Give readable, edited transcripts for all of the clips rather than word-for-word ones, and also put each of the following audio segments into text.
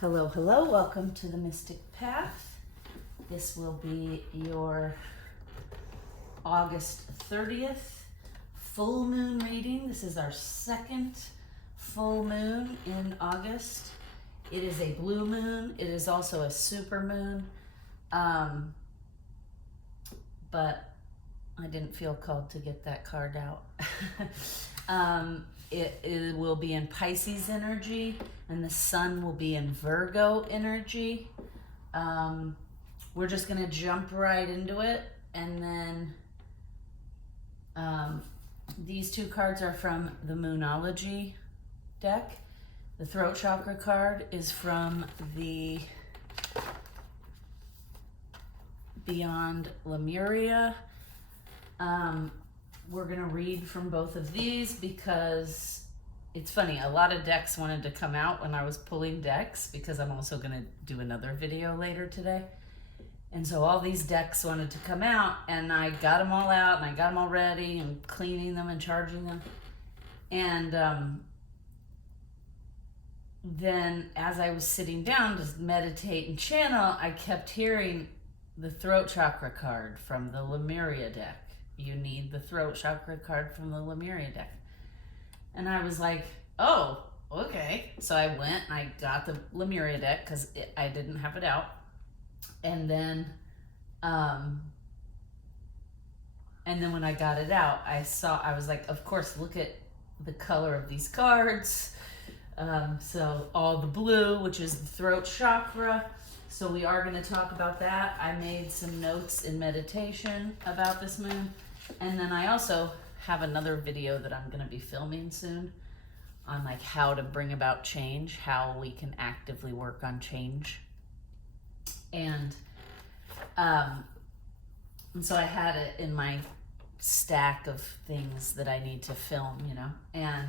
Hello, hello, welcome to the Mystic Path. This will be your August 30th full moon reading. This is our second full moon in August. It is a blue moon. It is also a super moon. But I didn't feel called to get that card out. It will be in Pisces energy, and the sun will be in Virgo energy. We're just going to jump right into it. And then these two cards are from the Moonology deck. The throat chakra card is from the Beyond Lemuria. We're going to read from both of these because it's funny. A lot of decks wanted to come out when I was pulling decks because I'm also going to do another video later today. And so all these decks wanted to come out, and I got them all out and I got them all ready and cleaning them and charging them. And then as I was sitting down to meditate and channel, I kept hearing the throat chakra card from the Lemuria deck. You need the throat chakra card from the Lemuria deck. And I was like, oh, okay. So I went and I got the Lemuria deck because I didn't have it out. And then when I got it out, I was like, of course, look at the color of these cards. So all the blue, which is the throat chakra. So we are going to talk about that. I made some notes in meditation about this moon. And then I also have another video that I'm going to be filming soon on like how to bring about change, how we can actively work on change. And so I had it in my stack of things that I need to film, and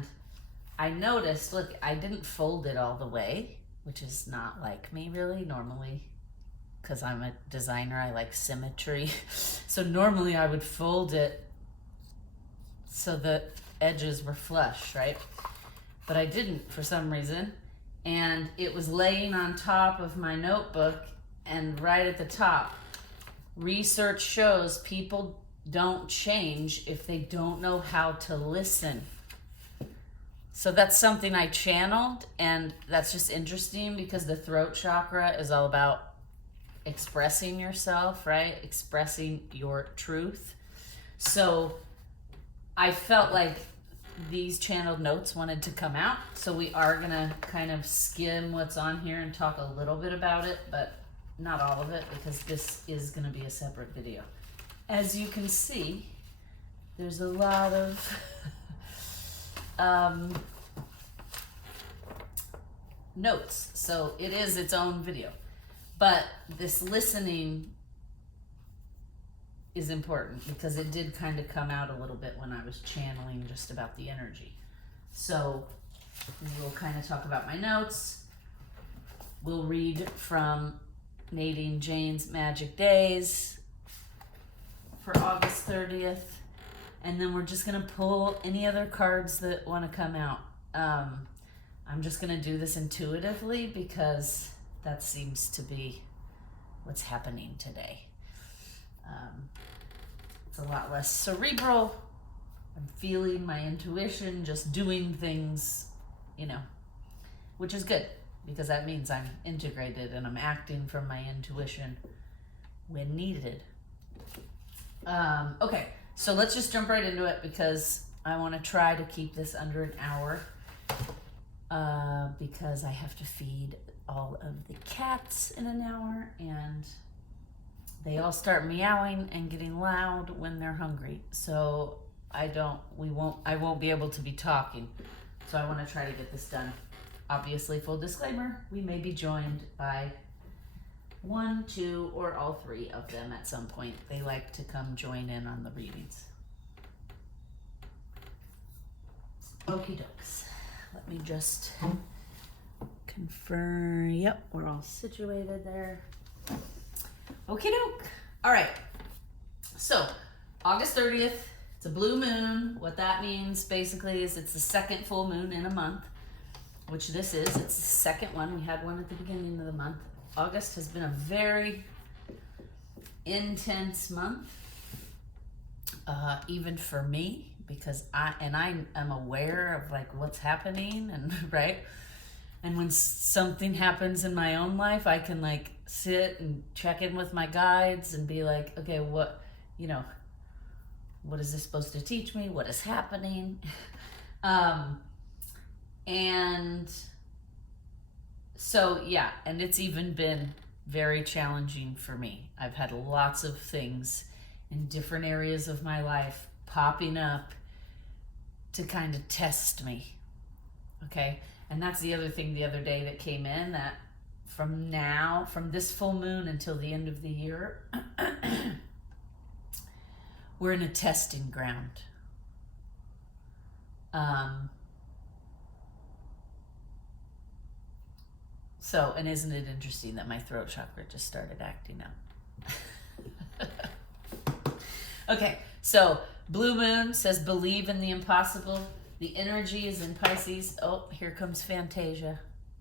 I noticed, look, I didn't fold it all the way, which is not like me really. Normally, because I'm a designer, I like symmetry. So normally I would fold it so the edges were flush, right? But I didn't for some reason. And it was laying on top of my notebook, and right at the top, research shows people don't change if they don't know how to listen. So that's something I channeled, and that's just interesting because the throat chakra is all about expressing yourself, right? Expressing your truth. So I felt like these channeled notes wanted to come out. So we are going to kind of skim what's on here and talk a little bit about it, but not all of it because this is going to be a separate video. As you can see, there's a lot of notes, so it is its own video. But this listening is important because it did kind of come out a little bit when I was channeling just about the energy. So we'll kind of talk about my notes. We'll read from Nadine Jane's Magic Days for August 30th. And then we're just going to pull any other cards that want to come out. I'm just going to do this intuitively because that seems to be what's happening today. It's a lot less cerebral. I'm feeling my intuition, just doing things, which is good because that means I'm integrated and I'm acting from my intuition when needed. Okay, so let's just jump right into it because I want to try to keep this under an hour because I have to feed all of the cats in an hour, and they all start meowing and getting loud when they're hungry. So I won't be able to be talking. So I want to try to get this done. Obviously, full disclaimer, we may be joined by 1, 2, or all 3 of them at some point. They like to come join in on the readings. Okie dokes. Let me just confirm. Yep, we're all situated there. Okie doke. All right. So, August 30th, it's a blue moon. What that means basically is it's the second full moon in a month. which this is. It's the second one. We had one at the beginning of the month. August has been a very intense month, even for me, because I am aware of like what's happening, and right. And when something happens in my own life, I can like sit and check in with my guides and be like, okay, what is this supposed to teach me? What is happening? And so, yeah, and it's even been very challenging for me. I've had lots of things in different areas of my life popping up to kind of test me. Okay? And that's the other thing the other day that came in, that from this full moon until the end of the year, we're in a testing ground. So, and isn't it interesting that my throat chakra just started acting up? Okay, so blue moon says believe in the impossible. The energy is in Pisces. Oh, here comes Fantasia.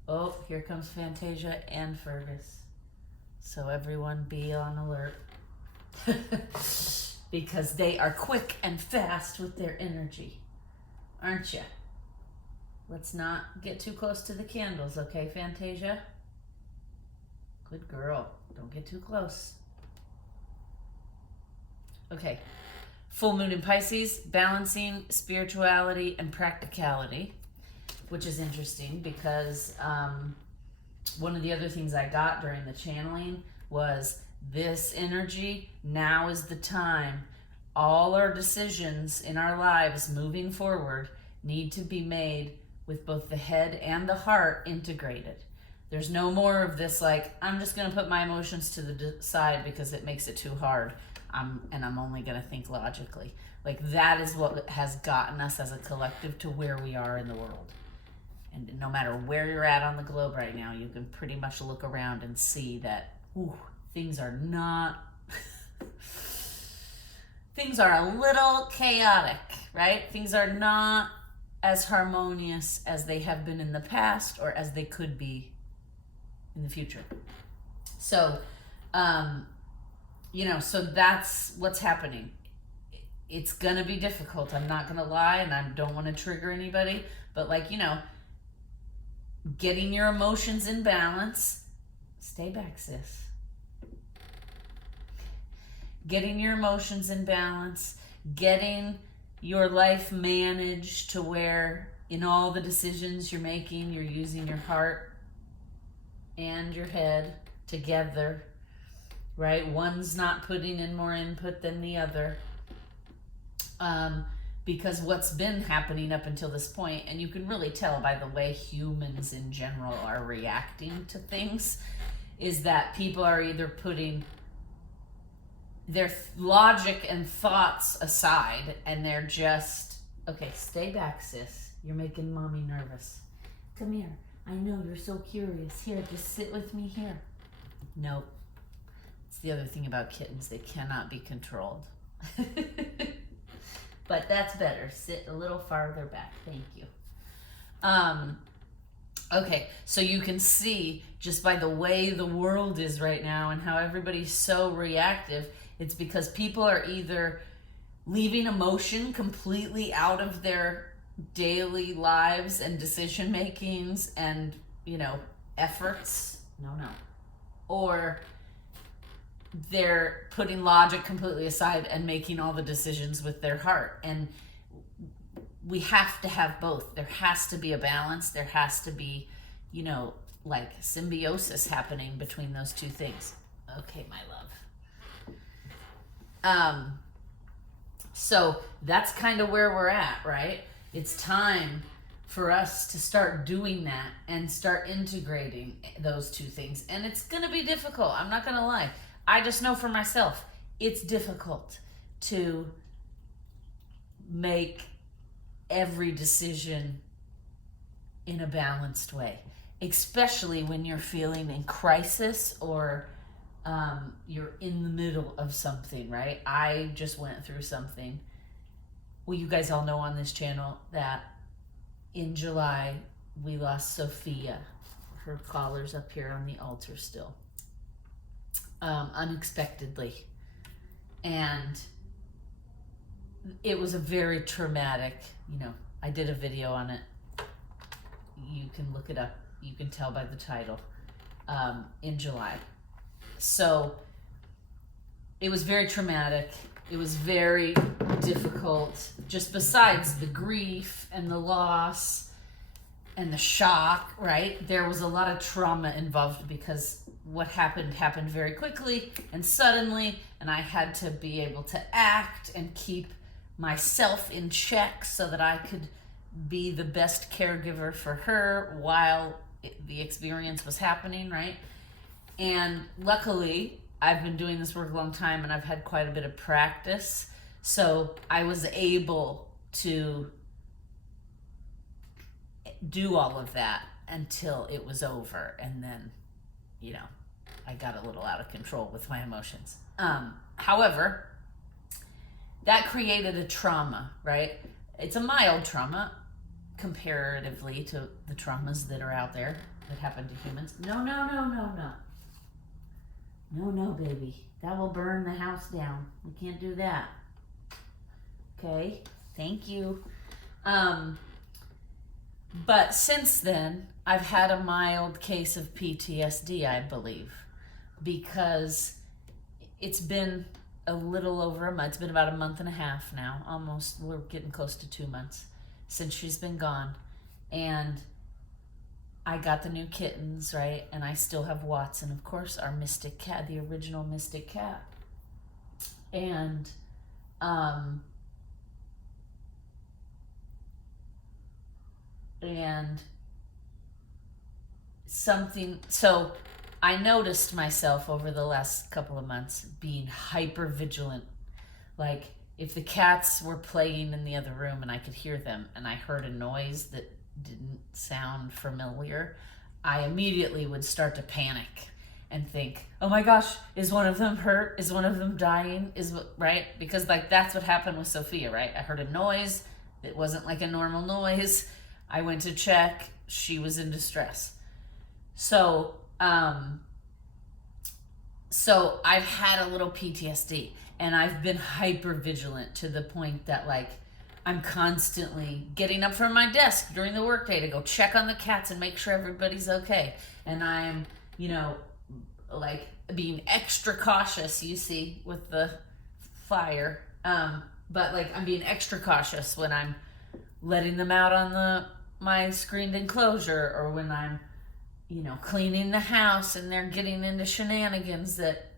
Oh, here comes Fantasia and Fergus. So everyone be on alert. Because they are quick and fast with their energy. Aren't you? Let's not get too close to the candles, okay, Fantasia? Good girl. Don't get too close. Okay. Full moon in Pisces, balancing spirituality and practicality, which is interesting because one of the other things I got during the channeling was this energy. Now is the time. All our decisions in our lives moving forward need to be made with both the head and the heart integrated. There's no more of this like, I'm just going to put my emotions to the side because it makes it too hard. I'm only going to think logically. Like, that is what has gotten us as a collective to where we are in the world. And no matter where you're at on the globe right now, you can pretty much look around and see that things are not things are a little chaotic, right? Things are not as harmonious as they have been in the past or as they could be in the future. So so that's what's happening. It's gonna be difficult, I'm not gonna lie, and I don't want to trigger anybody, but getting your emotions in balance. Stay back, sis. Getting your emotions in balance, getting your life managed to where in all the decisions you're making, you're using your heart and your head together, right? One's not putting in more input than the other. Because what's been happening up until this point, and you can really tell by the way humans in general are reacting to things, is that people are either putting their logic and thoughts aside, and they're just, okay, stay back, sis. You're making mommy nervous. Come here. I know you're so curious. Here, just sit with me here. Nope. It's the other thing about kittens. They cannot be controlled. But that's better. Sit a little farther back. Thank you. Okay, so you can see just by the way the world is right now and how everybody's so reactive, it's because people are either leaving emotion completely out of their daily lives and decision makings and, efforts. No. Or they're putting logic completely aside and making all the decisions with their heart. And we have to have both. There has to be a balance. There has to be, symbiosis happening between those two things. Okay, my love. So that's kind of where we're at, right? It's time for us to start doing that and start integrating those two things. And it's going to be difficult. I'm not going to lie. I just know for myself, it's difficult to make every decision in a balanced way, especially when you're feeling in crisis or you're in the middle of something, right? I just went through something. Well, you guys all know on this channel that in July, we lost Sophia. Her collar's up here on the altar still. Unexpectedly. And it was a very traumatic, I did a video on it. You can look it up. You can tell by the title, in July. So it was very traumatic. It was very difficult, just besides the grief and the loss and the shock, right? There was a lot of trauma involved because what happened very quickly and suddenly, and I had to be able to act and keep myself in check so that I could be the best caregiver for her while the experience was happening, right? And luckily, I've been doing this work a long time and I've had quite a bit of practice. So I was able to do all of that until it was over. And then, I got a little out of control with my emotions. However, that created a trauma, right? It's a mild trauma comparatively to the traumas that are out there that happen to humans. No, baby. That will burn the house down. We can't do that. Okay? Thank you. But since then, I've had a mild case of PTSD, I believe, because it's been a little over a month. It's been about a month and a half now. Almost, we're getting close to 2 months since she's been gone. And I got the new kittens, right? And I still have Watson, of course, our mystic cat, the original mystic cat. And so I noticed myself over the last couple of months being hyper vigilant. Like if the cats were playing in the other room and I could hear them and I heard a noise that didn't sound familiar, I immediately would start to panic and think, oh my gosh, is one of them hurt? Is one of them dying? Right? Because that's what happened with Sophia, right? I heard a noise. It wasn't like a normal noise. I went to check. She was in distress. So I've had a little PTSD and I've been hyper vigilant to the point that I'm constantly getting up from my desk during the workday to go check on the cats and make sure everybody's okay. And I'm, being extra cautious, you see, with the fire. But I'm being extra cautious when I'm letting them out on my screened enclosure, or when I'm, cleaning the house and they're getting into shenanigans that,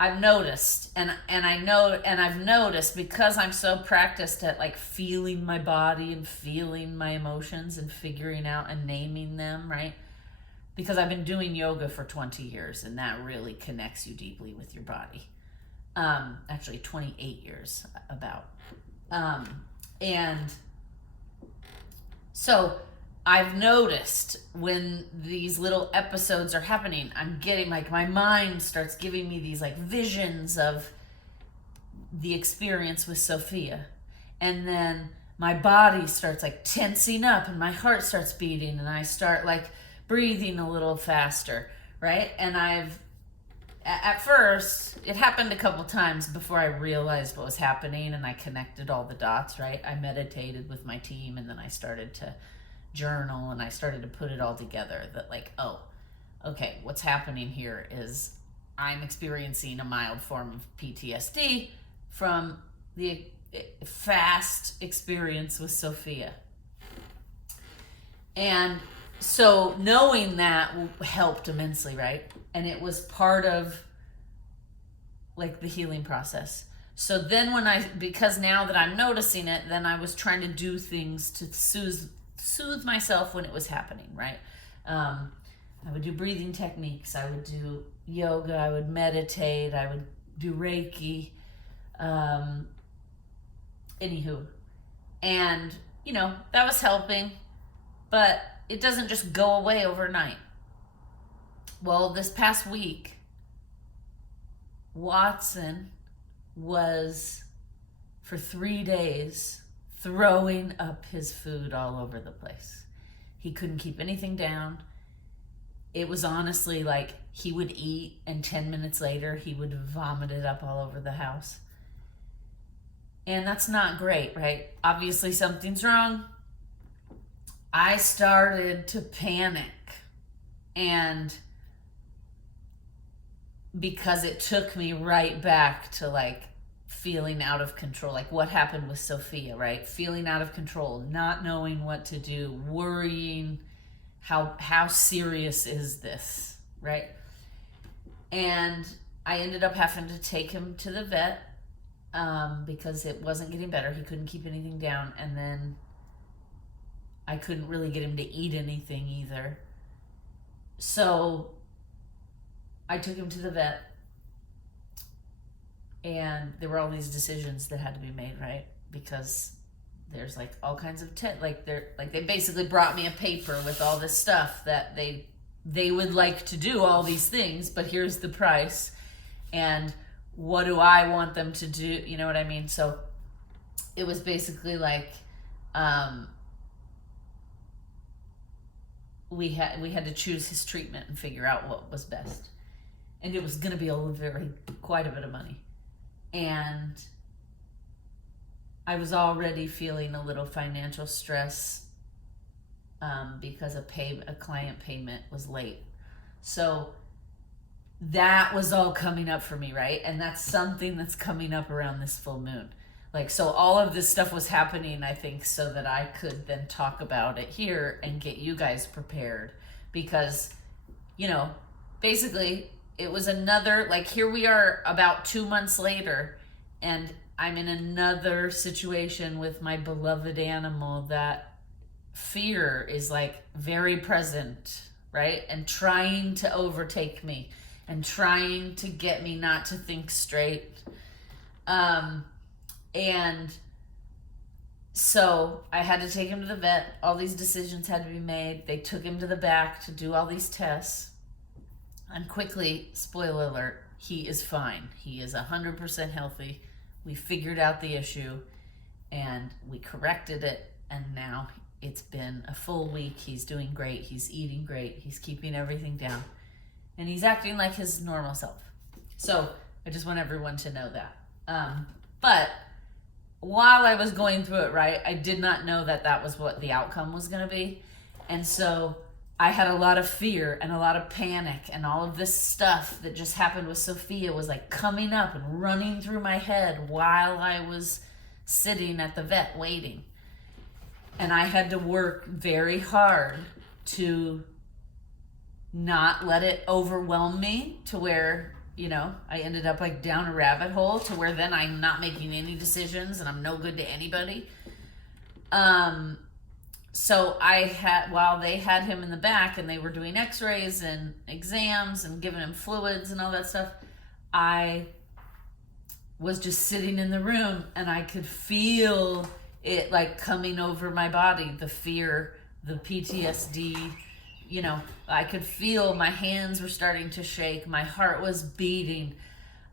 I've noticed, and I've noticed because I'm so practiced at feeling my body and feeling my emotions and figuring out and naming them, right? Because I've been doing yoga for 20 years and that really connects you deeply with your body. Actually 28 years about. And so I've noticed when these little episodes are happening, I'm getting my mind starts giving me these visions of the experience with Sophia. And then my body starts tensing up and my heart starts beating and I start breathing a little faster, right? And at first, it happened a couple times before I realized what was happening and I connected all the dots, right? I meditated with my team and then I started to journal and I started to put it all together that oh, okay, what's happening here is I'm experiencing a mild form of PTSD from the fast experience with Sophia. And so knowing that helped immensely, right? And it was part of the healing process. So then because now that I'm noticing it, then I was trying to do things to soothe myself when it was happening, right? I would do breathing techniques. I would do yoga. I would meditate. I would do Reiki. Anywho. And, that was helping, but it doesn't just go away overnight. Well, this past week, Watson was for 3 days throwing up his food all over the place. He couldn't keep anything down. It was honestly like he would eat and 10 minutes later he would vomit it up all over the house. And that's not great, right? Obviously something's wrong. I started to panic, and because it took me right back to like feeling out of control, like what happened with Sophia, right? Feeling out of control, not knowing what to do, worrying, how serious is this, right? And I ended up having to take him to the vet because it wasn't getting better. He couldn't keep anything down, and then I couldn't really get him to eat anything either. So I took him to the vet, and there were all these decisions that had to be made, right? Because there's like all kinds of they basically brought me a paper with all this stuff that they would like to do all these things, but here's the price, and what do I want them to do? You know what I mean? So it was basically like we had to choose his treatment and figure out what was best. And it was going to be quite a bit of money. And I was already feeling a little financial stress because a client payment was late. So that was all coming up for me, right? And that's something that's coming up around this full moon. Like, so all of this stuff was happening, I think, so that I could then talk about it here and get you guys prepared. Because, you know, basically it was another, like, here we are about 2 months later, and I'm in another situation with my beloved animal that fear is like very present, right? And trying to overtake me and trying to get me not to think straight. And so I had to take him to the vet. All these decisions had to be made. They took him to the back to do all these tests. And quickly, spoiler alert, he is fine. He is 100% healthy. We figured out the issue and we corrected it. And now it's been a full week. He's doing great. He's eating great. He's keeping everything down. And he's acting like his normal self. So I just want everyone to know that. But while I was going through it, right, I did not know that was what the outcome was going to be. And so I had a lot of fear and a lot of panic, and all of this stuff that just happened with Sophia was like coming up and running through my head while I was sitting at the vet waiting. And I had to work very hard to not let it overwhelm me to where, you know, I ended up like down a rabbit hole to where then I'm not making any decisions and I'm no good to anybody. So while they had him in the back and they were doing x-rays and exams and giving him fluids and all that stuff, I was just sitting in the room and I could feel it like coming over my body, the fear, the PTSD, you know, I could feel my hands were starting to shake. My heart was beating.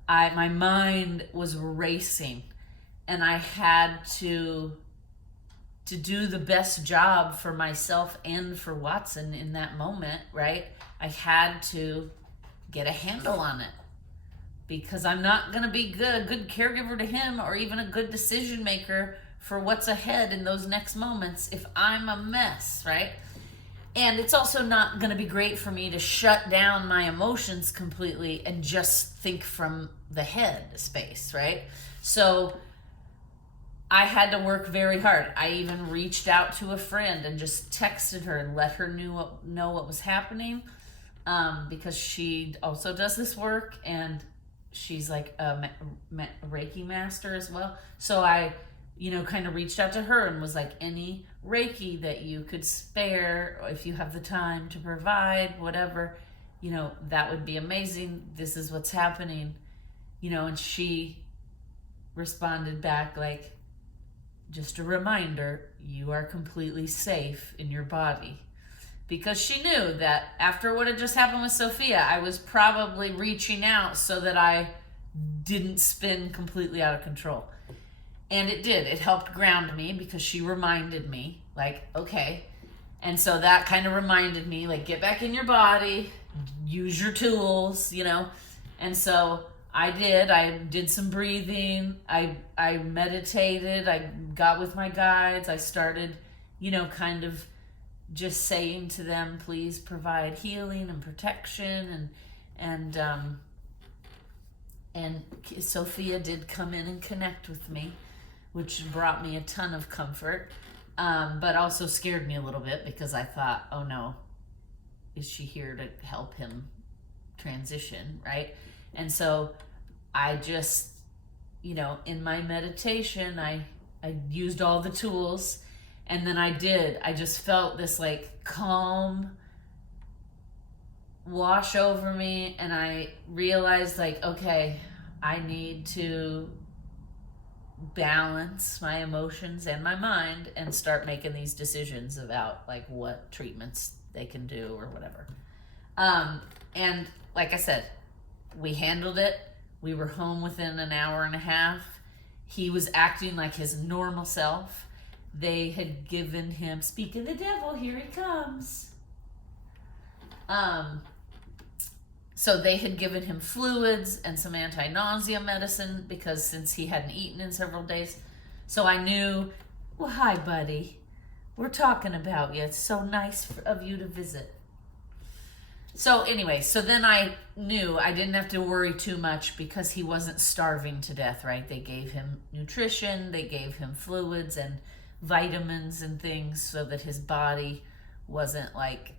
My mind was racing, and I had to do the best job for myself and for Watson in that moment, right? I had to get a handle on it because I'm not going to be a good caregiver to him or even a good decision maker for what's ahead in those next moments if I'm a mess, right? And it's also not going to be great for me to shut down my emotions completely and just think from the head space, right? So I had to work very hard. I even reached out to a friend and just texted her and let her know what was happening because she also does this work and she's like a Reiki master as well. So I, you know, kind of reached out to her and was like, any Reiki that you could spare, or if you have the time to provide, whatever, you know, that would be amazing. This is what's happening, you know, and she responded back like, just a reminder, you are completely safe in your body. Because she knew that after what had just happened with Sophia, I was probably reaching out so that I didn't spin completely out of control. And it did. It helped ground me because she reminded me, like, okay. And so that kind of reminded me, like, get back in your body, use your tools, you know. And so I did some breathing. I meditated. I got with my guides. I started, you know, kind of just saying to them, please provide healing and protection. And Sophia did come in and connect with me, which brought me a ton of comfort, but also scared me a little bit because I thought, oh no, is she here to help him transition, right? And so I just, you know, in my meditation, I used all the tools, and then I just felt this like calm wash over me, and I realized, like, okay, I need to balance my emotions and my mind and start making these decisions about like what treatments they can do or whatever. And like I said, we handled it. We were home within an hour and a half. He was acting like his normal self. They had given him, speak of the devil, here he comes. So they had given him fluids and some anti-nausea medicine because since he hadn't eaten in several days. So I knew, well, hi, buddy. We're talking about you. It's so nice of you to visit. So anyway, so then I knew I didn't have to worry too much because he wasn't starving to death, right? They gave him nutrition, they gave him fluids and vitamins and things so that his body wasn't like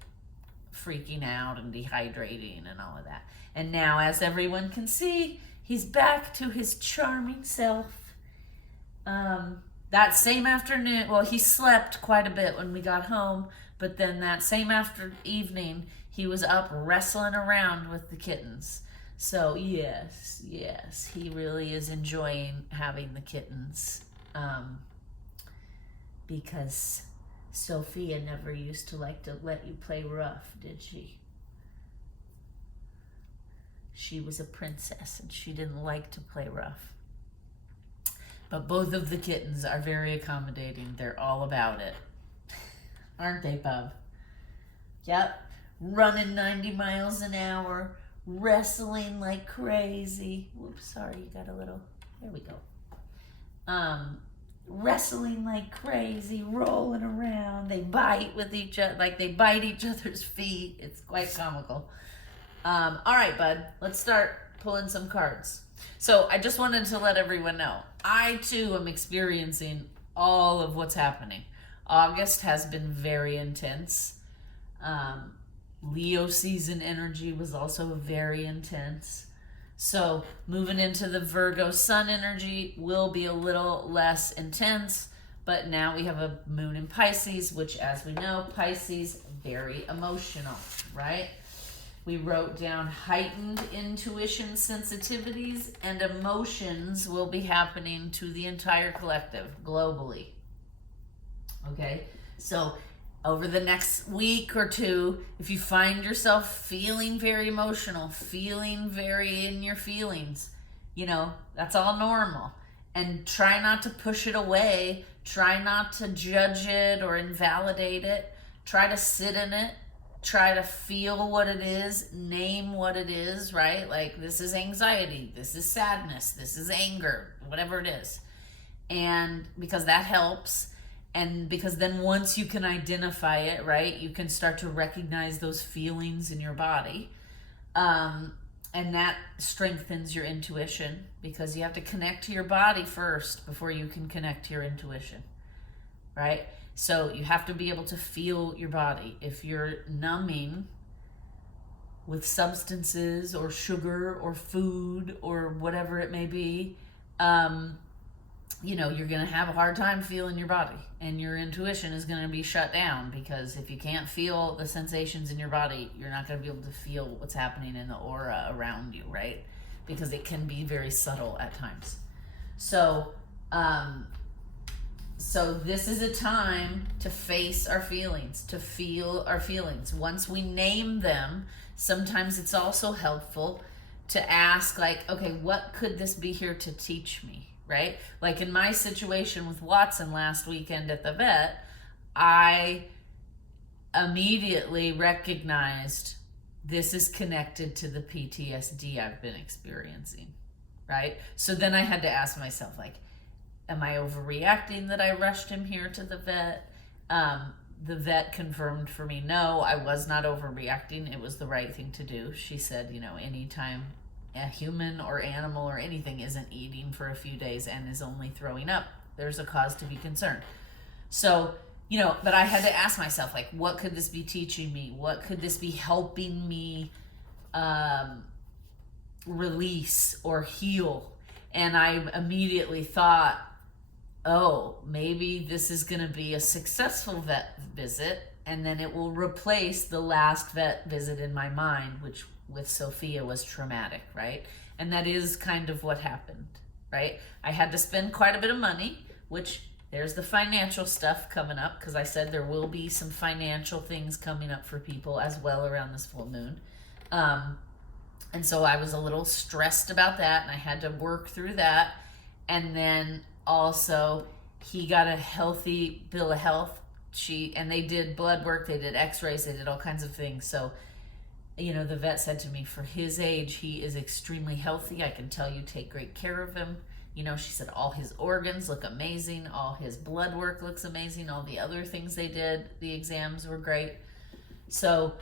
freaking out and dehydrating and all of that. And now, as everyone can see, he's back to his charming self. That same afternoon, well, he slept quite a bit when we got home, but then that same evening, he was up wrestling around with the kittens. So yes, he really is enjoying having the kittens, because Sophia never used to like to let you play rough, did she? She was a princess and she didn't like to play rough. But both of the kittens are very accommodating. They're all about it. Aren't they, bub? Yep. Running 90 miles an hour, wrestling like crazy. Whoops, sorry, you got a little, there we go. Wrestling like crazy, rolling around. They bite with each other, like they bite each other's feet. It's quite comical. All right, bud, let's start pulling some cards. So I just wanted to let everyone know, I too am experiencing all of what's happening. August has been very intense. Leo season energy was also very intense. So moving into the Virgo sun energy will be a little less intense, but now we have a moon in Pisces, which, as we know, Pisces, very emotional, right? We wrote down heightened intuition sensitivities and emotions will be happening to the entire collective globally. Okay, so over the next week or two, if you find yourself feeling very emotional, feeling very in your feelings, you know, that's all normal. And try not to push it away. Try not to judge it or invalidate it. Try to sit in it. Try to feel what it is. Name what it is, right? Like, this is anxiety. This is sadness. This is anger. Whatever it is. And because that helps. And because then once you can identify it, right, you can start to recognize those feelings in your body. And that strengthens your intuition because you have to connect to your body first before you can connect to your intuition, right? So you have to be able to feel your body. If you're numbing with substances or sugar or food or whatever it may be, you know, you're going to have a hard time feeling your body and your intuition is going to be shut down because if you can't feel the sensations in your body, you're not going to be able to feel what's happening in the aura around you, right? Because it can be very subtle at times. So this is a time to face our feelings, to feel our feelings. Once we name them, sometimes it's also helpful to ask, like, okay, what could this be here to teach me? right? Like in my situation with Watson last weekend at the vet, I immediately recognized this is connected to the PTSD I've been experiencing, right? So then I had to ask myself, like, am I overreacting that I rushed him here to the vet? The vet confirmed for me, no, I was not overreacting. It was the right thing to do. She said, you know, anytime a human or animal or anything isn't eating for a few days and is only throwing up, there's a cause to be concerned. So, you know, but I had to ask myself, like, what could this be teaching me? What could this be helping me release or heal? And I immediately thought, oh, maybe this is going to be a successful vet visit, and then it will replace the last vet visit in my mind, which with Sophia was traumatic, right? And that is kind of what happened, right? I had to spend quite a bit of money, which there's the financial stuff coming up, because I said there will be some financial things coming up for people as well around this full moon. And so I was a little stressed about that, and I had to work through that. And then also, he got a healthy bill of health sheet, and they did blood work, they did x-rays, they did all kinds of things. So, you know, the vet said to me, for his age, he is extremely healthy. I can tell you take great care of him. You know, she said all his organs look amazing, all his blood work looks amazing, all the other things they did, the exams were great. So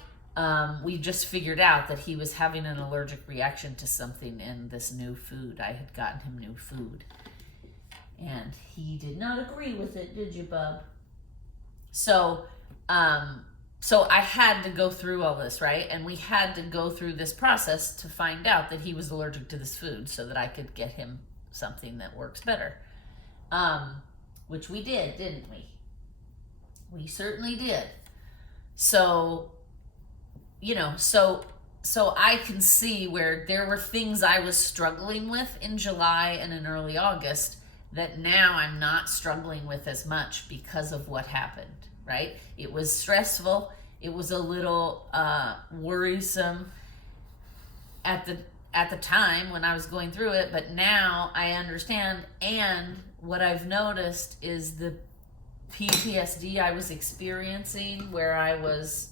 we just figured out that he was having an allergic reaction to something in this new food. I had gotten him new food. And he did not agree with it, did you, bub? So I had to go through all this, right? And we had to go through this process to find out that he was allergic to this food so that I could get him something that works better. Which we did, didn't we? We certainly did. So, you know, so I can see where there were things I was struggling with in July and in early August that now I'm not struggling with as much because of what happened, right? It was stressful. It was a little worrisome at the time when I was going through it, but now I understand. And what I've noticed is the PTSD I was experiencing, where I was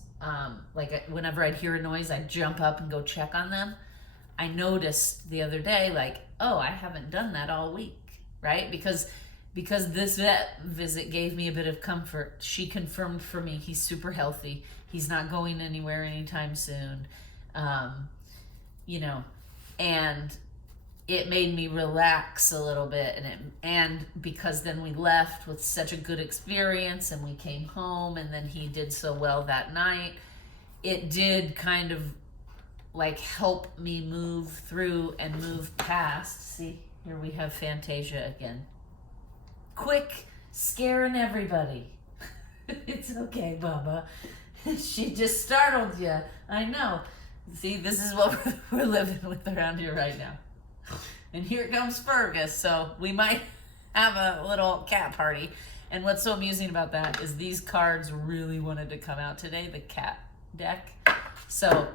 like, whenever I'd hear a noise, I'd jump up and go check on them. I noticed the other day, like, oh, I haven't done that all week. Right? Because this vet visit gave me a bit of comfort. She confirmed for me he's super healthy. He's not going anywhere anytime soon. You know, and it made me relax a little bit. And because then we left with such a good experience, and we came home, and then he did so well that night, it did kind of like help me move through and move past. See? Here we have Fantasia again. Quick, scaring everybody. It's okay, Bubba. She just startled you. I know. See, this is what we're living with around here right now. And here comes Fergus, so we might have a little cat party. And what's so amusing about that is these cards really wanted to come out today, the cat deck. So,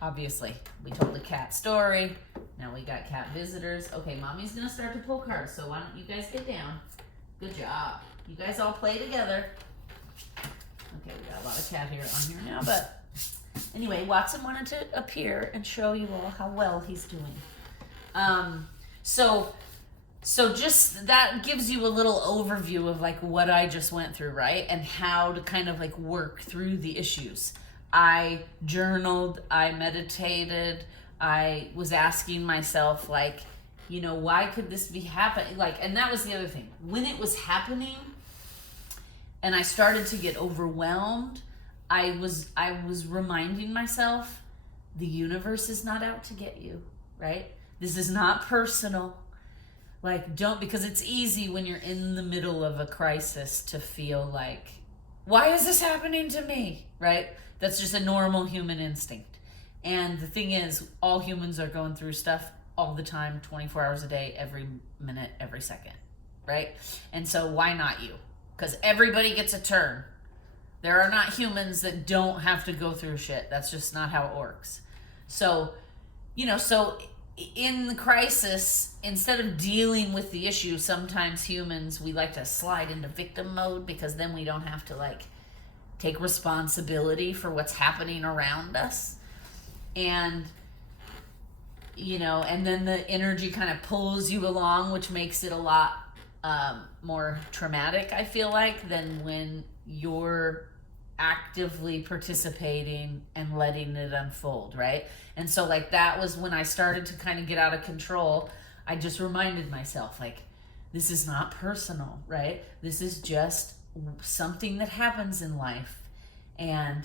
obviously, we told the cat story. Now we got cat visitors. Okay, mommy's gonna start to pull cards, so why don't you guys get down? Good job. You guys all play together. Okay, we got a lot of cat hair on here now, but anyway, Watson wanted to appear and show you all how well he's doing. So just that gives you a little overview of like what I just went through, right? And how to kind of like work through the issues. I journaled, I meditated, I was asking myself, like, you know, why could this be happening? Like, and that was the other thing. When it was happening and I started to get overwhelmed, I was reminding myself, the universe is not out to get you, right? This is not personal. Like, because it's easy when you're in the middle of a crisis to feel like, why is this happening to me, right? That's just a normal human instinct. And the thing is, all humans are going through stuff all the time, 24 hours a day, every minute, every second, right? And so why not you? Because everybody gets a turn. There are not humans that don't have to go through shit. That's just not how it works. So, you know, so in the crisis, instead of dealing with the issue, sometimes humans, we like to slide into victim mode because then we don't have to like take responsibility for what's happening around us. And and then the energy kind of pulls you along, which makes it a lot more traumatic, I feel like, than when you're actively participating and letting it unfold, right? And so like that was when I started to kind of get out of control. I just reminded myself, like, this is not personal, right? This is just something that happens in life. And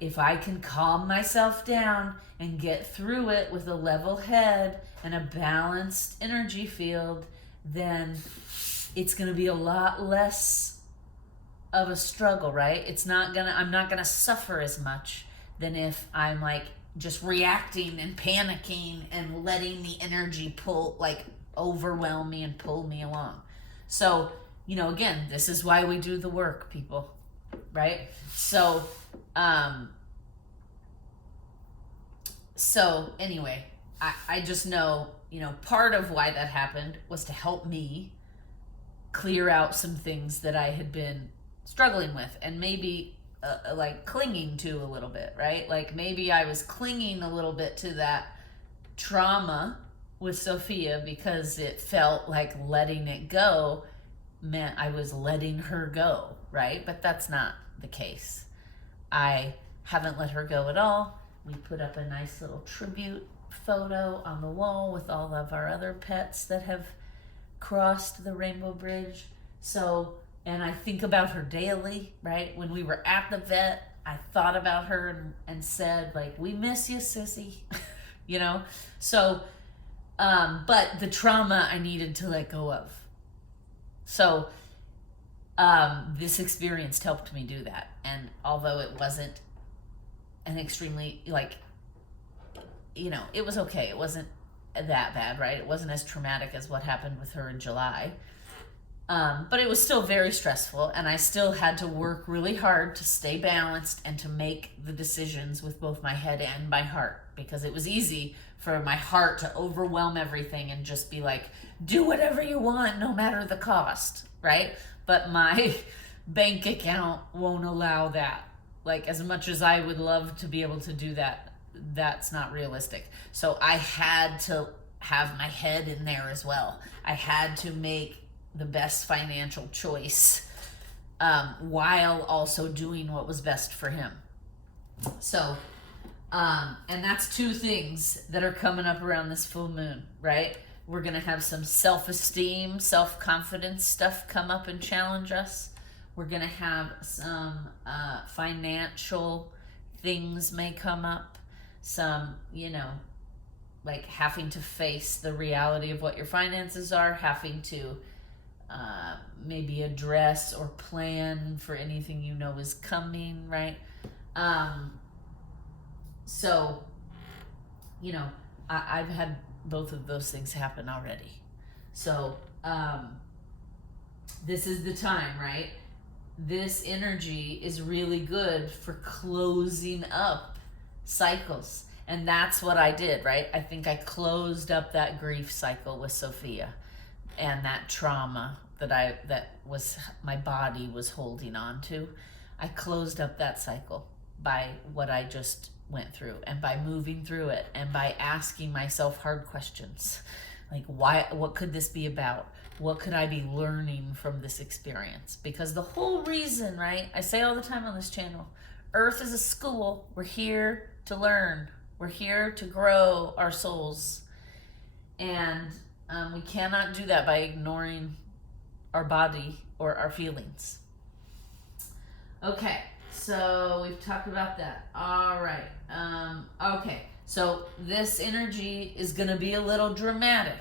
if I can calm myself down and get through it with a level head and a balanced energy field, then it's going to be a lot less of a struggle, right? I'm not gonna suffer as much than if I'm like just reacting and panicking and letting the energy pull, like overwhelm me and pull me along. So, again, this is why we do the work, people, right? So anyway, I just know, part of why that happened was to help me clear out some things that I had been struggling with and maybe like clinging to a little bit, right? Like maybe I was clinging a little bit to that trauma with Sophia because it felt like letting it go meant I was letting her go, right? But that's not the case. I haven't let her go at all. We put up a nice little tribute photo on the wall with all of our other pets that have crossed the Rainbow Bridge. And I think about her daily, right? When we were at the vet, I thought about her and said, like, we miss you, sissy, So, but the trauma I needed to let go of. So, this experience helped me do that. And although it wasn't an extremely, it was okay. It wasn't that bad, right? It wasn't as traumatic as what happened with her in July. But it was still very stressful, and I still had to work really hard to stay balanced and to make the decisions with both my head and my heart, because it was easy for my heart to overwhelm everything and just be like, do whatever you want, no matter the cost, right? But my bank account won't allow that. Like, as much as I would love to be able to do that, that's not realistic. So I had to have my head in there as well. I had to make the best financial choice while also doing what was best for him. So, and that's two things that are coming up around this full moon, right? We're going to have some self-esteem, self-confidence stuff come up and challenge us. We're going to have some financial things may come up. Some, like having to face the reality of what your finances are, having to maybe address or plan for anything is coming, right? So, I've had both of those things happen already. So, this is the time, right? This energy is really good for closing up cycles. And that's what I did, right? I think I closed up that grief cycle with Sophia and that trauma that was my body was holding on to. I closed up that cycle by what I just went through and by moving through it and by asking myself hard questions. Like, what could this be about? What could I be learning from this experience? Because the whole reason, right? I say all the time on this channel, Earth is a school. We're here to learn. We're here to grow our souls. And we cannot do that by ignoring our body or our feelings. Okay, so we've talked about that. All right. Okay, so this energy is going to be a little dramatic.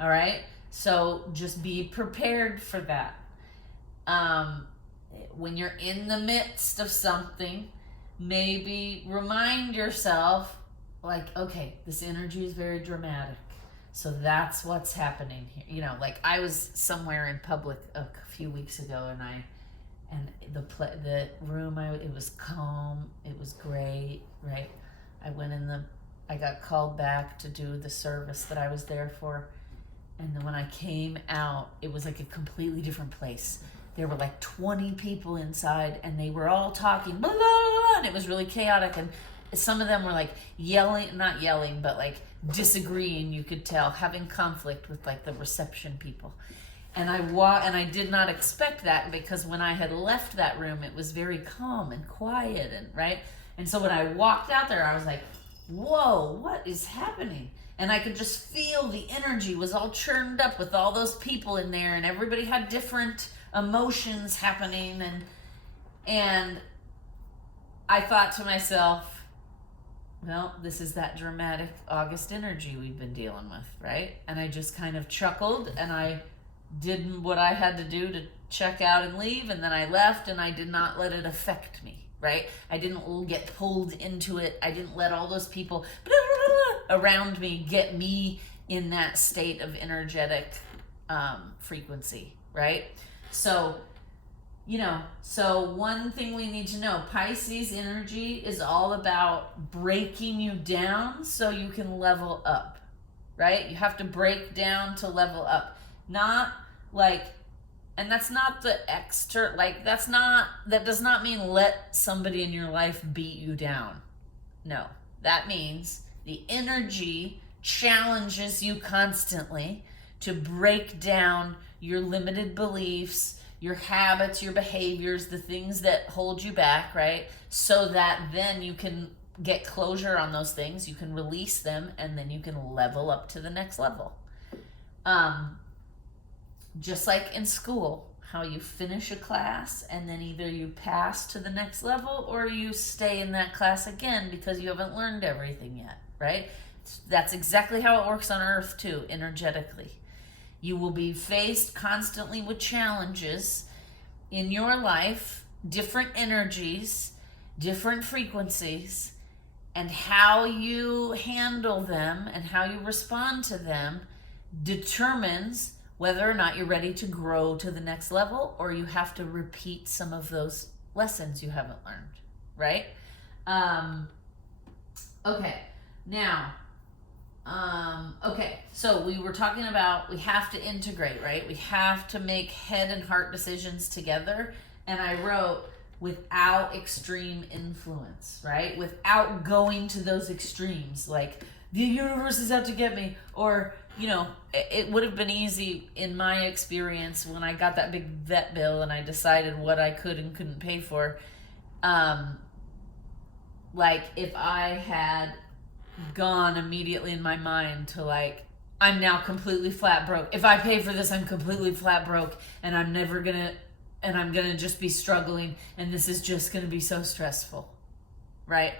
All right, so just be prepared for that. When you're in the midst of something, maybe remind yourself, like, okay, this energy is very dramatic. So that's what's happening here. Like I was somewhere in public a few weeks ago, and the room, it was calm, it was great, right? I went in the I got called back to do the service that I was there for. And then when I came out, it was like a completely different place. There were like 20 people inside, and they were all talking, blah, blah, blah, and it was really chaotic. And some of them were like yelling, not yelling, but like disagreeing, you could tell, having conflict with like the reception people. And I did not expect that, because when I had left that room, it was very calm and quiet, and right. And so when I walked out there, I was like, whoa, what is happening? And I could just feel the energy was all churned up with all those people in there, and everybody had different emotions happening. And I thought to myself, well, this is that dramatic August energy we've been dealing with, right? And I just kind of chuckled, and I did what I had to do to check out and leave, and then I left, and I did not let it affect me, right? I didn't get pulled into it. I didn't let all those people around me get me in that state of energetic frequency, right? So, so one thing we need to know, Pisces energy is all about breaking you down so you can level up, right? You have to break down to level up. Not like, and that's not the extra, like that does not mean let somebody in your life beat you down. No, that means the energy challenges you constantly to break down your limited beliefs, your habits, your behaviors, the things that hold you back, right? So that then you can get closure on those things, you can release them, and then you can level up to the next level. Just like in school, how you finish a class and then either you pass to the next level or you stay in that class again because you haven't learned everything yet, right? That's exactly how it works on Earth too, energetically. You will be faced constantly with challenges in your life, different energies, different frequencies, and how you handle them and how you respond to them determines whether or not you're ready to grow to the next level, or you have to repeat some of those lessons you haven't learned, right? Okay, now, so we were talking about we have to integrate, right? We have to make head and heart decisions together. And I wrote, without extreme influence, right? Without going to those extremes, like the universe is out to get me, or it would have been easy in my experience when I got that big vet bill and I decided what I could and couldn't pay for. Like if I had gone immediately in my mind to like, I'm now completely flat broke. If I pay for this, I'm completely flat broke, and I'm gonna just be struggling, and this is just gonna be so stressful, right?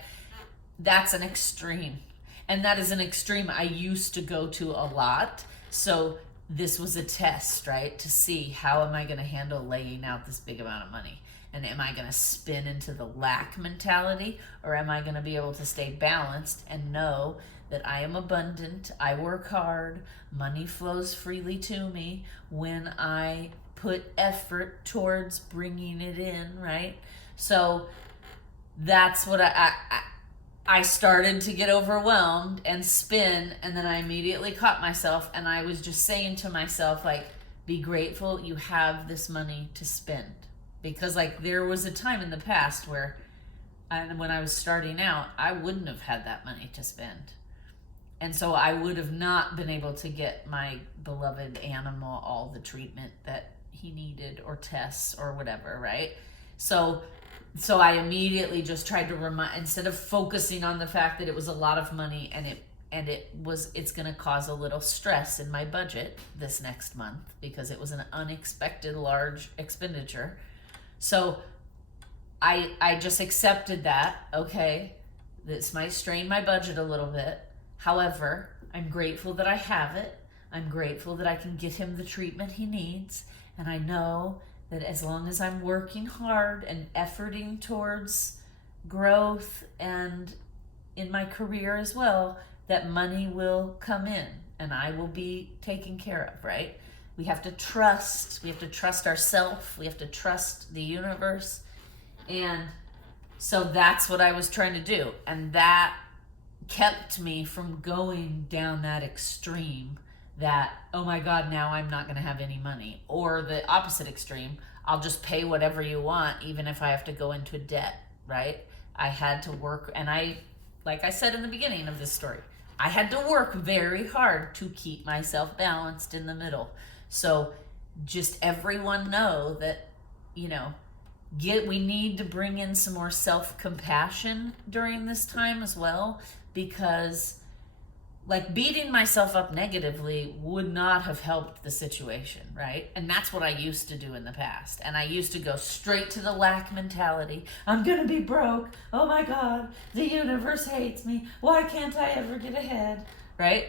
That's an extreme. And that is an extreme I used to go to a lot. So this was a test, right? To see how am I going to handle laying out this big amount of money? And am I going to spin into the lack mentality? Or am I going to be able to stay balanced and know that I am abundant, I work hard, money flows freely to me when I put effort towards bringing it in, right? So that's what I started to get overwhelmed and spin, and then I immediately caught myself, and I was just saying to myself, like, be grateful you have this money to spend. Because like there was a time in the past where when I was starting out, I wouldn't have had that money to spend. And so I would have not been able to get my beloved animal all the treatment that he needed, or tests or whatever, right? So I immediately just tried to remind, instead of focusing on the fact that it was a lot of money and it's going to cause a little stress in my budget this next month because it was an unexpected large expenditure. So I just accepted that, okay, this might strain my budget a little bit. However, I'm grateful that I have it. I'm grateful that I can get him the treatment he needs. And I know that as long as I'm working hard and efforting towards growth and in my career as well, that money will come in and I will be taken care of, right? We have to trust ourselves. We have to trust the universe. And so that's what I was trying to do. And that kept me from going down that extreme that, oh my God, now I'm not going to have any money. Or the opposite extreme, I'll just pay whatever you want, even if I have to go into debt, right? I had to work, and like I said in the beginning of this story, I had to work very hard to keep myself balanced in the middle. So just everyone know that, you know, we need to bring in some more self-compassion during this time as well, because like beating myself up negatively would not have helped the situation, right? And that's what I used to do in the past. And I used to go straight to the lack mentality. I'm gonna be broke. Oh my God, the universe hates me. Why can't I ever get ahead, right?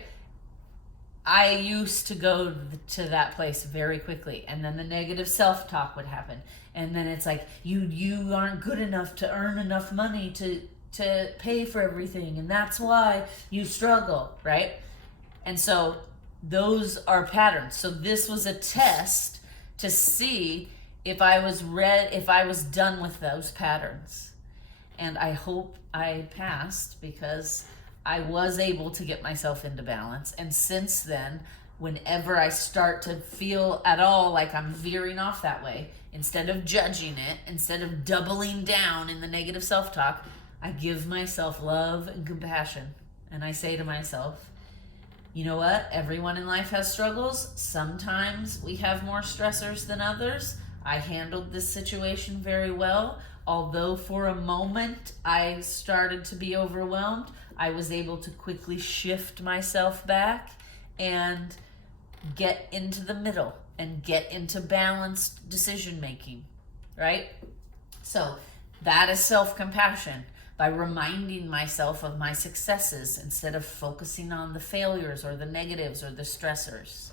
I used to go to that place very quickly, and then the negative self-talk would happen. And then it's like, you aren't good enough to earn enough money to pay for everything, and that's why you struggle, right? And so those are patterns. So this was a test to see if I was done with those patterns. And I hope I passed, because I was able to get myself into balance. And since then, whenever I start to feel at all like I'm veering off that way, instead of judging it, instead of doubling down in the negative self-talk, I give myself love and compassion. And I say to myself, you know what? Everyone in life has struggles. Sometimes we have more stressors than others. I handled this situation very well. Although for a moment I started to be overwhelmed, I was able to quickly shift myself back and get into the middle and get into balanced decision making, right? So that is self-compassion, by reminding myself of my successes instead of focusing on the failures or the negatives or the stressors,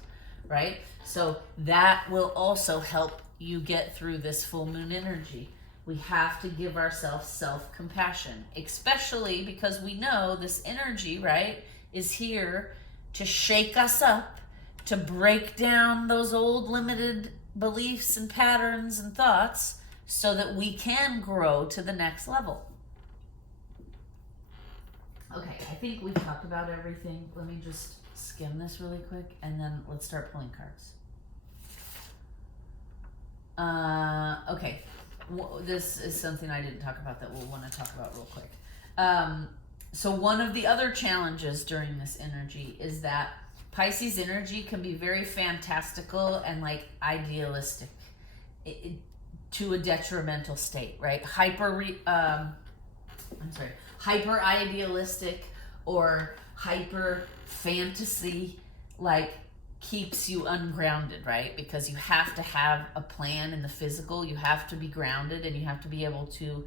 right? So that will also help you get through this full moon energy. We have to give ourselves self-compassion, especially because we know this energy, right, is here to shake us up, to break down those old limited beliefs and patterns and thoughts so that we can grow to the next level. Okay, I think we've talked about everything. Let me just skim this really quick, and then let's start pulling cards. Okay, this is something I didn't talk about that we'll want to talk about real quick. So one of the other challenges during this energy is that Pisces energy can be very fantastical and like idealistic to a detrimental state, right? Hyper idealistic or hyper fantasy, like keeps you ungrounded, right? Because you have to have a plan in the physical, you have to be grounded, and you have to be able to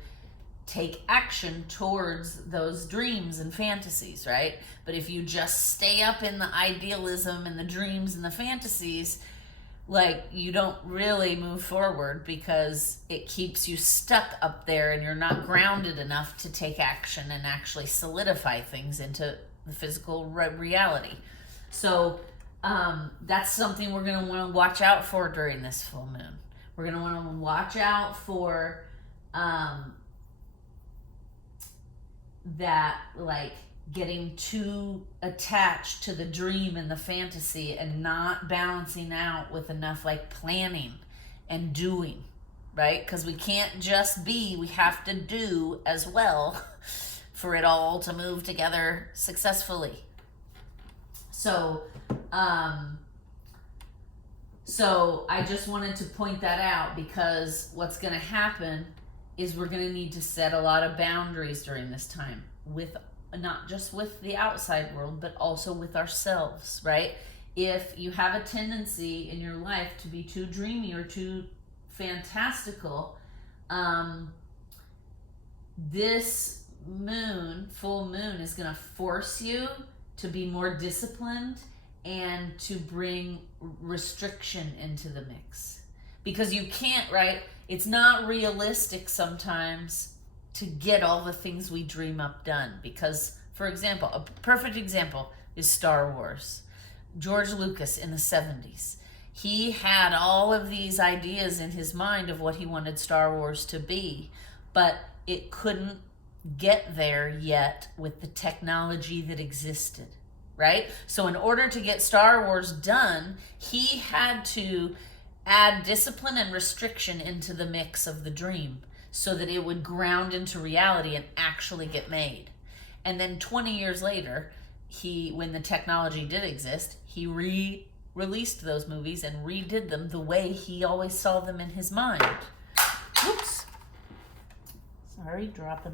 take action towards those dreams and fantasies, right? But if you just stay up in the idealism and the dreams and the fantasies, like you don't really move forward, because it keeps you stuck up there and you're not grounded enough to take action and actually solidify things into the physical reality. So that's something we're going to want to watch out for during this full moon. We're going to want to watch out for that, like getting too attached to the dream and the fantasy and not balancing out with enough like planning and doing, right? Because we can't just be, we have to do as well for it all to move together successfully. So I just wanted to point that out, because what's going to happen is we're going to need to set a lot of boundaries during this time, with not just with the outside world, but also with ourselves, right? If you have a tendency in your life to be too dreamy or too fantastical, this full moon is going to force you to be more disciplined and to bring restriction into the mix. Because you can't, right? It's not realistic sometimes to get all the things we dream up done. Because, for example, a perfect example is Star Wars. George Lucas in the 70s. He had all of these ideas in his mind of what he wanted Star Wars to be, but it couldn't get there yet with the technology that existed, right? So in order to get Star Wars done, he had to add discipline and restriction into the mix of the dream so that it would ground into reality and actually get made. And then 20 years later, when the technology did exist, he released those movies and redid them the way he always saw them in his mind. Whoops. Sorry, dropping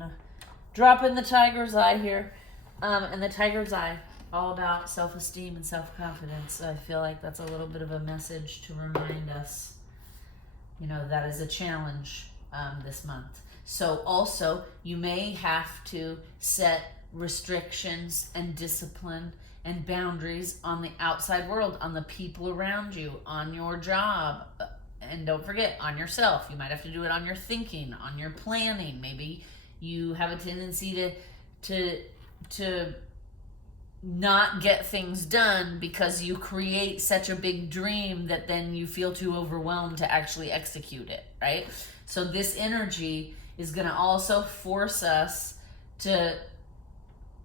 the tiger's eye here. And the tiger's eye, all about self-esteem and self-confidence. I feel like that's a little bit of a message to remind us, that is a challenge this month. So also, you may have to set restrictions and discipline and boundaries on the outside world, on the people around you, on your job, and don't forget, on yourself. You might have to do it on your thinking, on your planning. Maybe you have a tendency to not get things done because you create such a big dream that then you feel too overwhelmed to actually execute it, right? So this energy is going to also force us to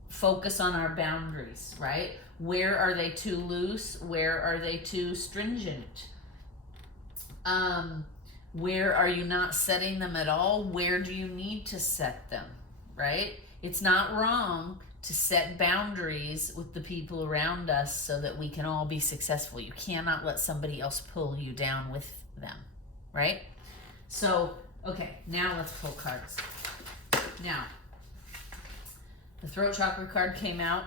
focus on our boundaries, right? Where are they too loose? Where are they too stringent? Where are you not setting them at all? Where do you need to set them, right? It's not wrong to set boundaries with the people around us so that we can all be successful. You cannot let somebody else pull you down with them, right? So, okay, now let's pull cards. Now, the throat chakra card came out.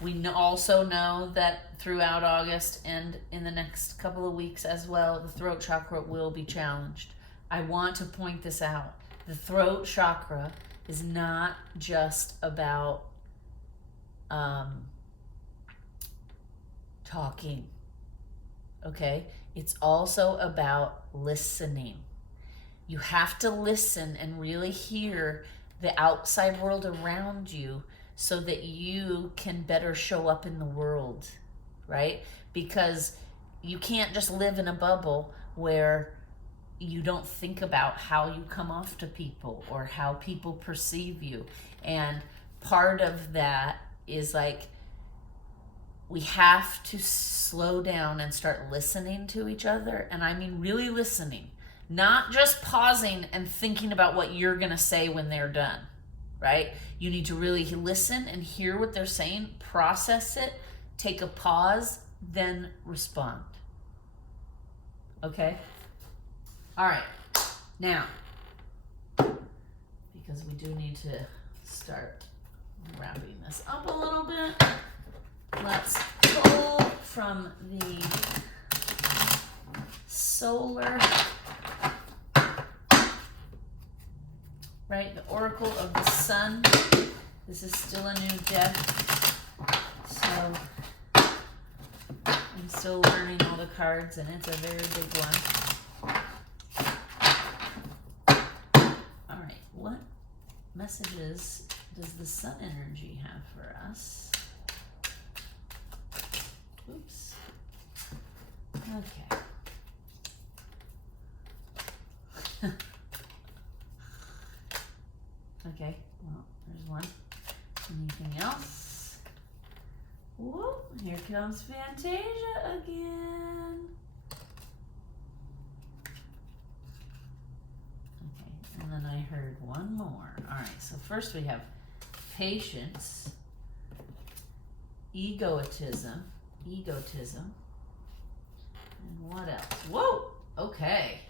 We also know that throughout August and in the next couple of weeks as well, the throat chakra will be challenged. I want to point this out. The throat chakra is not just about talking, okay? It's also about listening. You have to listen and really hear the outside world around you so that you can better show up in the world, right? Because you can't just live in a bubble where you don't think about how you come off to people or how people perceive you. And part of that is like, we have to slow down and start listening to each other. And I mean really listening, not just pausing and thinking about what you're gonna say when they're done, right? You need to really listen and hear what they're saying, process it, take a pause, then respond. Okay? All right. Now, because we do need to start wrapping this up a little bit, let's pull from the solar, right? The oracle of the sun. This is still a new deck, so I'm still learning all the cards, and it's a very big one. All right, what messages does the sun energy have for us? Oops. Okay. Okay, well, there's one. Anything else? Whoa, here comes Fantasia again. Okay, and then I heard one more. All right, so first we have patience, egotism, and what else? Whoa, okay.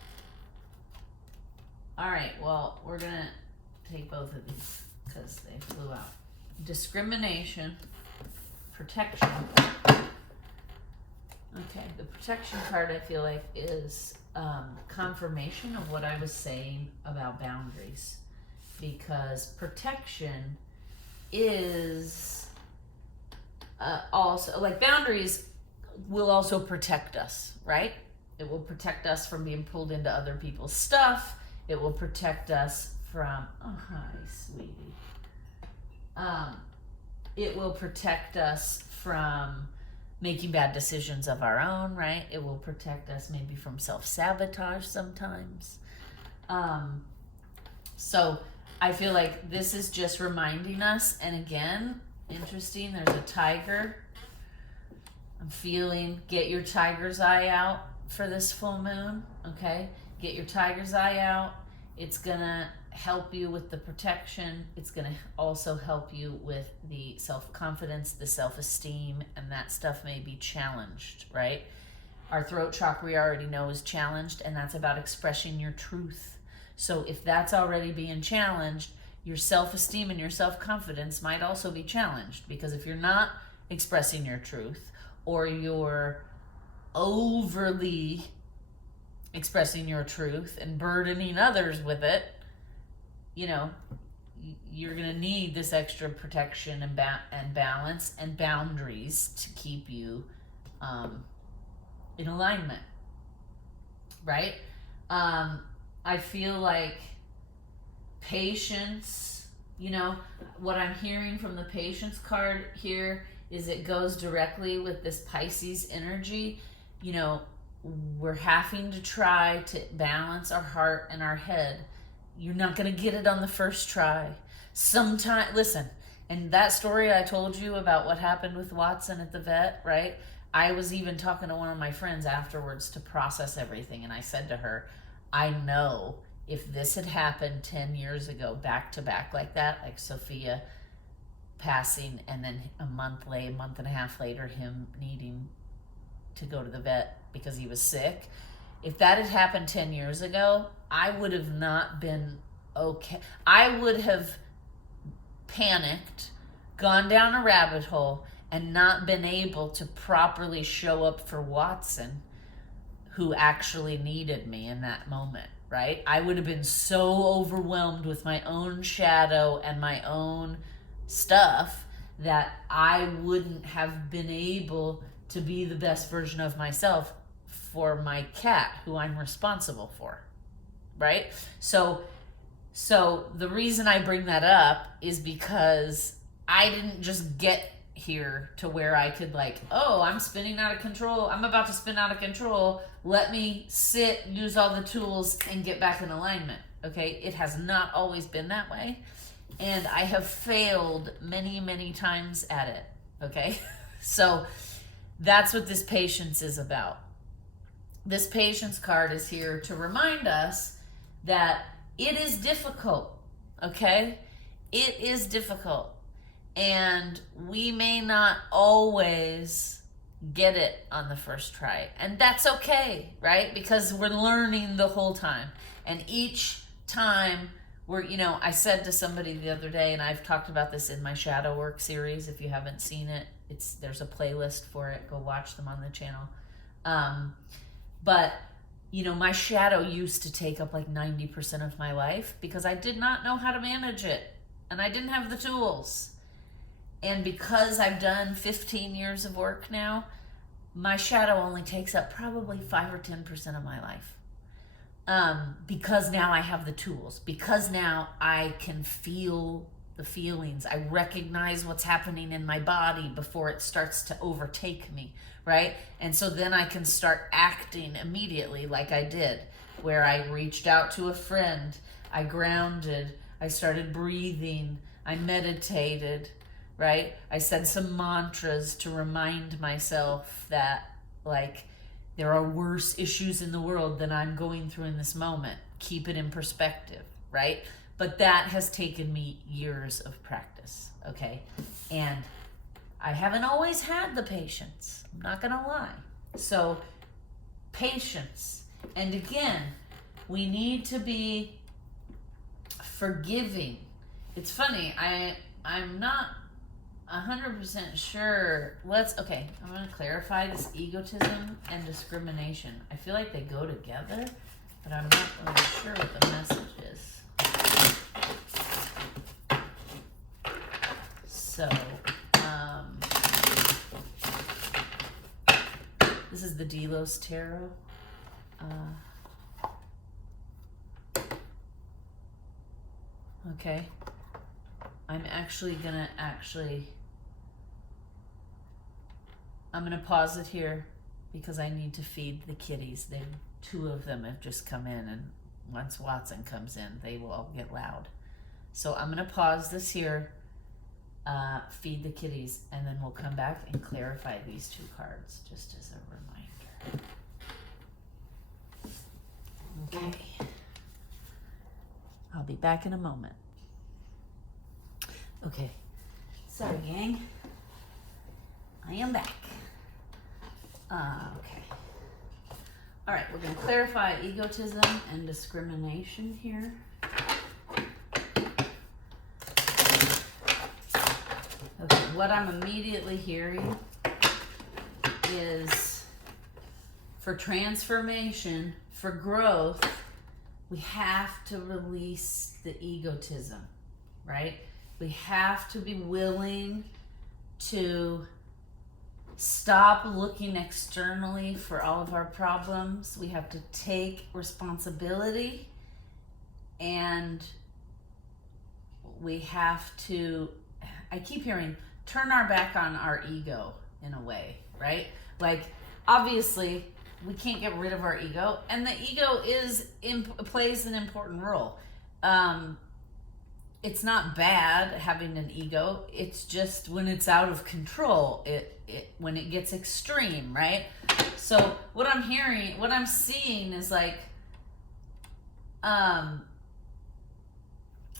All right, well, we're gonna take both of these because they flew out. Discrimination, protection. Okay, the protection card I feel like is confirmation of what I was saying about boundaries, because protection is also, like, boundaries will also protect us, right? It will protect us from being pulled into other people's stuff. It will protect us from, oh hi sweetie, it will protect us from making bad decisions of our own, right? It will protect us maybe from self-sabotage sometimes. So I feel like this is just reminding us, and again, interesting, there's a tiger. I'm feeling, get your tiger's eye out for this full moon, okay? Get your tiger's eye out. It's gonna help you with the protection. It's gonna also help you with the self-confidence, the self-esteem, and that stuff may be challenged, right? Our throat chakra we already know is challenged, and that's about expressing your truth. So if that's already being challenged, your self-esteem and your self-confidence might also be challenged, because if you're not expressing your truth, or you're overly expressing your truth and burdening others with it, you know, you're going to need this extra protection and balance and boundaries to keep you in alignment, right? I feel like patience, you know, what I'm hearing from the patience card here is it goes directly with this Pisces energy. You know, we're having to try to balance our heart and our head. You're not going to get it on the first try. Listen, and that story I told you about what happened with Watson at the vet, right? I was even talking to one of my friends afterwards to process everything, and I said to her, I know if this had happened 10 years ago, back to back like that, like Sophia passing, and then a month and a half later, him needing to go to the vet because he was sick. If that had happened 10 years ago, I would have not been okay. I would have panicked, gone down a rabbit hole, and not been able to properly show up for Watson, who actually needed me in that moment, right? I would have been so overwhelmed with my own shadow and my own stuff that I wouldn't have been able to be the best version of myself for my cat, who I'm responsible for, right? So the reason I bring that up is because I didn't just get here to where I could like, oh, I'm spinning out of control. I'm about to spin out of control. Let me sit, use all the tools, and get back in alignment. Okay? It has not always been that way. And I have failed many, many times at it. Okay? So that's what this patience is about. This patience card is here to remind us that it is difficult. Okay? It is difficult. And we may not always get it on the first try. And that's okay, right? Because we're learning the whole time. And each time I said to somebody the other day, and I've talked about this in my shadow work series. If you haven't seen it, there's a playlist for it. Go watch them on the channel. But my shadow used to take up like 90% of my life because I did not know how to manage it. And I didn't have the tools. And because I've done 15 years of work now, my shadow only takes up probably 5 or 10% of my life. Because now I have the tools. Because now I can feel the feelings. I recognize what's happening in my body before it starts to overtake me, right? And so then I can start acting immediately like I did, where I reached out to a friend, I grounded, I started breathing, I meditated, right? I said some mantras to remind myself that, like, there are worse issues in the world than I'm going through in this moment. Keep it in perspective, right? But that has taken me years of practice, okay? And I haven't always had the patience. I'm not gonna lie. So, patience. And again, we need to be forgiving. It's funny, I'm not 100% sure. I'm going to clarify this egotism and discrimination. I feel like they go together, but I'm not really sure what the message is. So, this is the Delos Tarot. Okay. I'm gonna pause it here because I need to feed the kitties. 2 of them have just come in, and once Watson comes in, they will all get loud. So I'm going to pause this here, feed the kitties, and then we'll come back and clarify these two cards just as a reminder. Okay. I'll be back in a moment. Okay. Sorry, gang. I am back. Okay. All right, we're going to clarify egotism and discrimination here. Okay, what I'm immediately hearing is for transformation, for growth, we have to release the egotism, right? We have to be willing to stop looking externally for all of our problems. We have to take responsibility, and we have to, I keep hearing, turn our back on our ego in a way, right? Like, obviously, we can't get rid of our ego, and the ego plays an important role. It's not bad having an ego. It's just when it's out of control, when it gets extreme, right? So what I'm hearing, what I'm seeing is like,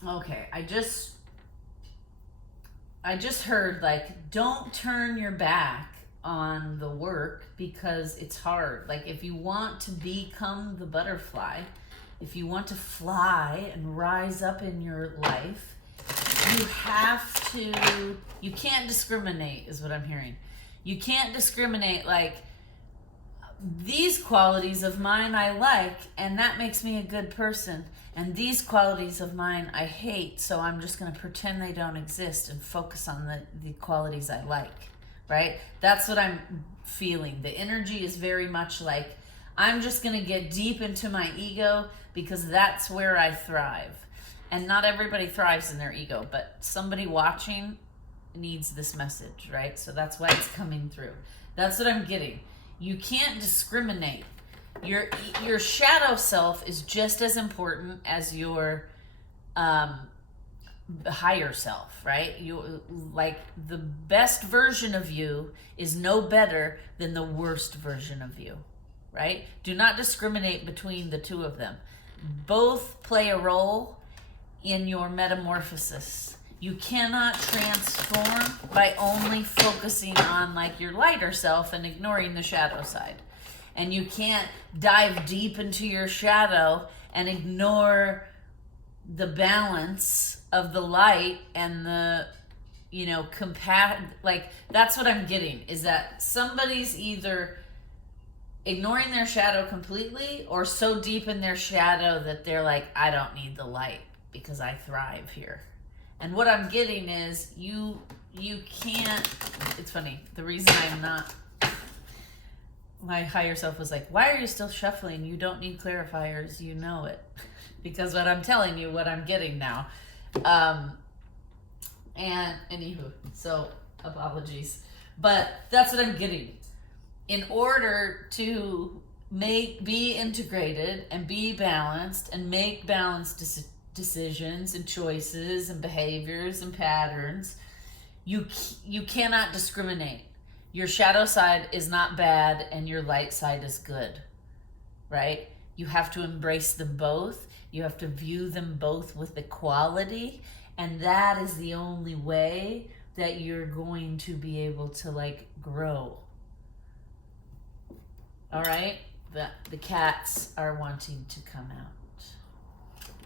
okay, I just heard, like, don't turn your back on the work because it's hard. Like, if you want to become the butterfly, if you want to fly and rise up in your life, you can't discriminate, is what I'm hearing. You can't discriminate, like, these qualities of mine I like, and that makes me a good person. And these qualities of mine I hate, so I'm just going to pretend they don't exist and focus on the qualities I like, right? That's what I'm feeling. The energy is very much like, I'm just going to get deep into my ego because that's where I thrive. And not everybody thrives in their ego, but somebody watching needs this message, right? So that's why it's coming through. That's what I'm getting. You can't discriminate. Your shadow self is just as important as your higher self, right? You, like, the best version of you is no better than the worst version of you, right? Do not discriminate between the two of them. Both play a role in your metamorphosis. You cannot transform by only focusing on, like, your lighter self and ignoring the shadow side. And you can't dive deep into your shadow and ignore the balance of the light and the, like, that's what I'm getting, is that somebody's either ignoring their shadow completely or so deep in their shadow that they're like, I don't need the light because I thrive here. And what I'm getting is you can't, it's funny, the reason I'm not, my higher self was like, why are you still shuffling? You don't need clarifiers, you know it. Because what I'm telling you, what I'm getting now. And anywho, so apologies. But that's what I'm getting. In order to be integrated and be balanced and make balanced decisions and choices and behaviors and patterns, you cannot discriminate. Your shadow side is not bad and your light side is good, right? You have to embrace them both. You have to view them both with equality, and that is the only way that you're going to be able to, like, grow. All right? The cats are wanting to come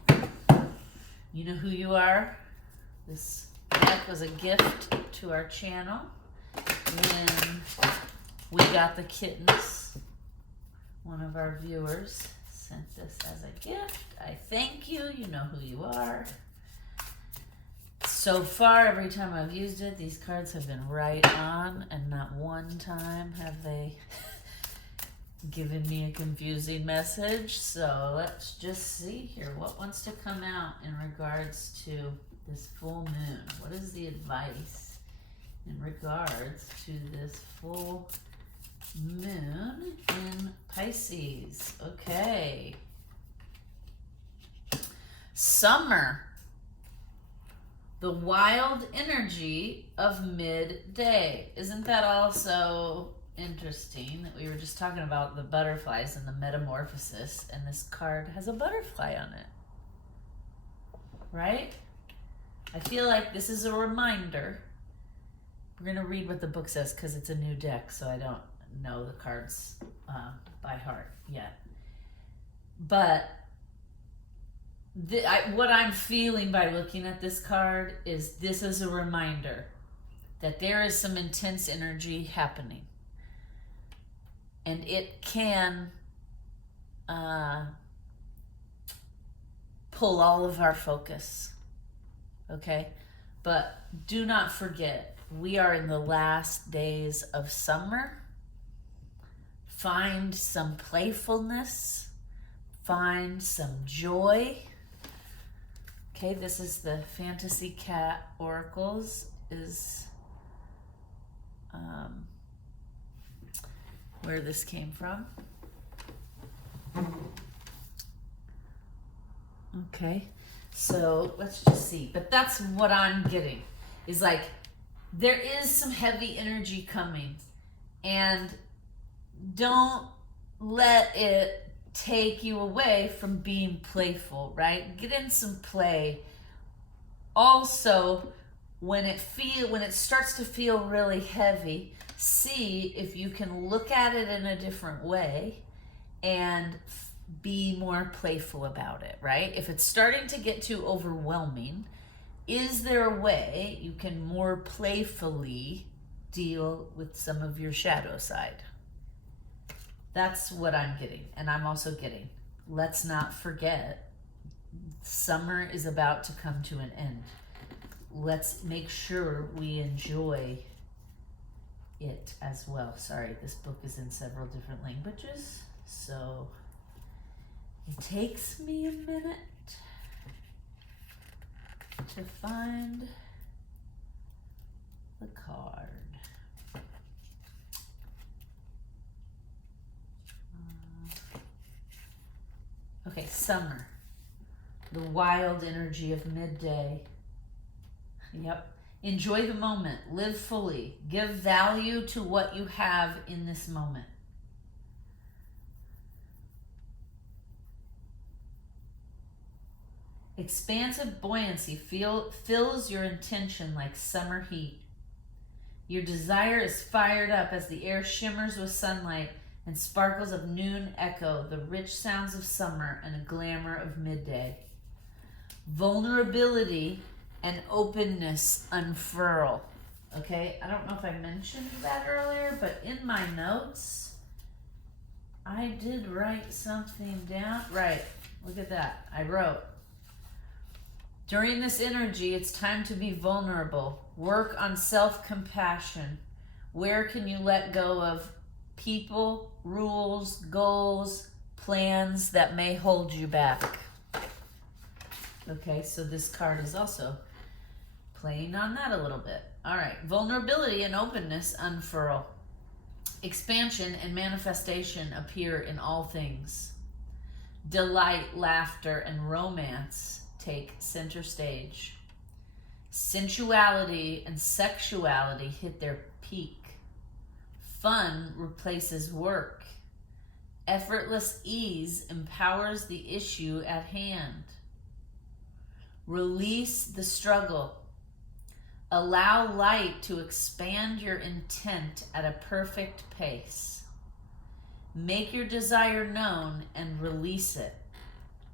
out. You know who you are? This deck was a gift to our channel when we got the kittens. One of our viewers sent this as a gift. I thank you. You know who you are. So far, every time I've used it, these cards have been right on, and not one time have they given me a confusing message. So let's just see here. What wants to come out in regards to this full moon? What is the advice in regards to this full moon in Pisces? Okay. Summer. the wild energy of midday. Isn't that also interesting that we were just talking about the butterflies and the metamorphosis, and this card has a butterfly on it, right? I feel like this is a reminder. We're going to read what the book says because it's a new deck, so I don't know the cards by heart yet. But what I'm feeling by looking at this card is this is a reminder that there is some intense energy happening. And it can pull all of our focus. Okay? But do not forget, we are in the last days of summer. Find some playfulness. Find some joy. Okay, this is the Fantasy Cat Oracles is where this came from. Okay, so let's just see. But that's what I'm getting, is like there is some heavy energy coming, and don't let it take you away from being playful, right? Get in some play. Also, when it starts to feel really heavy, see if you can look at it in a different way and be more playful about it, right? If it's starting to get too overwhelming, is there a way you can more playfully deal with some of your shadow side? That's what I'm getting. And I'm also getting, let's not forget, summer is about to come to an end. Let's make sure we enjoy it as well. Sorry, this book is in several different languages, so it takes me a minute to find the card. Okay, summer. The wild energy of midday. Yep. Enjoy the moment. Live fully. Give value to what you have in this moment. Expansive buoyancy fills your intention like summer heat. Your desire is fired up as the air shimmers with sunlight and sparkles of noon echo the rich sounds of summer and a glamour of midday. Vulnerability and openness unfurl. Okay, I don't know if I mentioned that earlier, but in my notes, I did write something down. Right, look at that. I wrote, during this energy, it's time to be vulnerable. Work on self-compassion. Where can you let go of people, rules, goals, plans that may hold you back? Okay, so this card is also playing on that a little bit. All right, vulnerability and openness unfurl. Expansion and manifestation appear in all things. Delight, laughter, and romance take center stage. Sensuality and sexuality hit their peak. Fun replaces work. Effortless ease empowers the issue at hand. Release the struggle. Allow light to expand your intent at a perfect pace. Make your desire known and release it.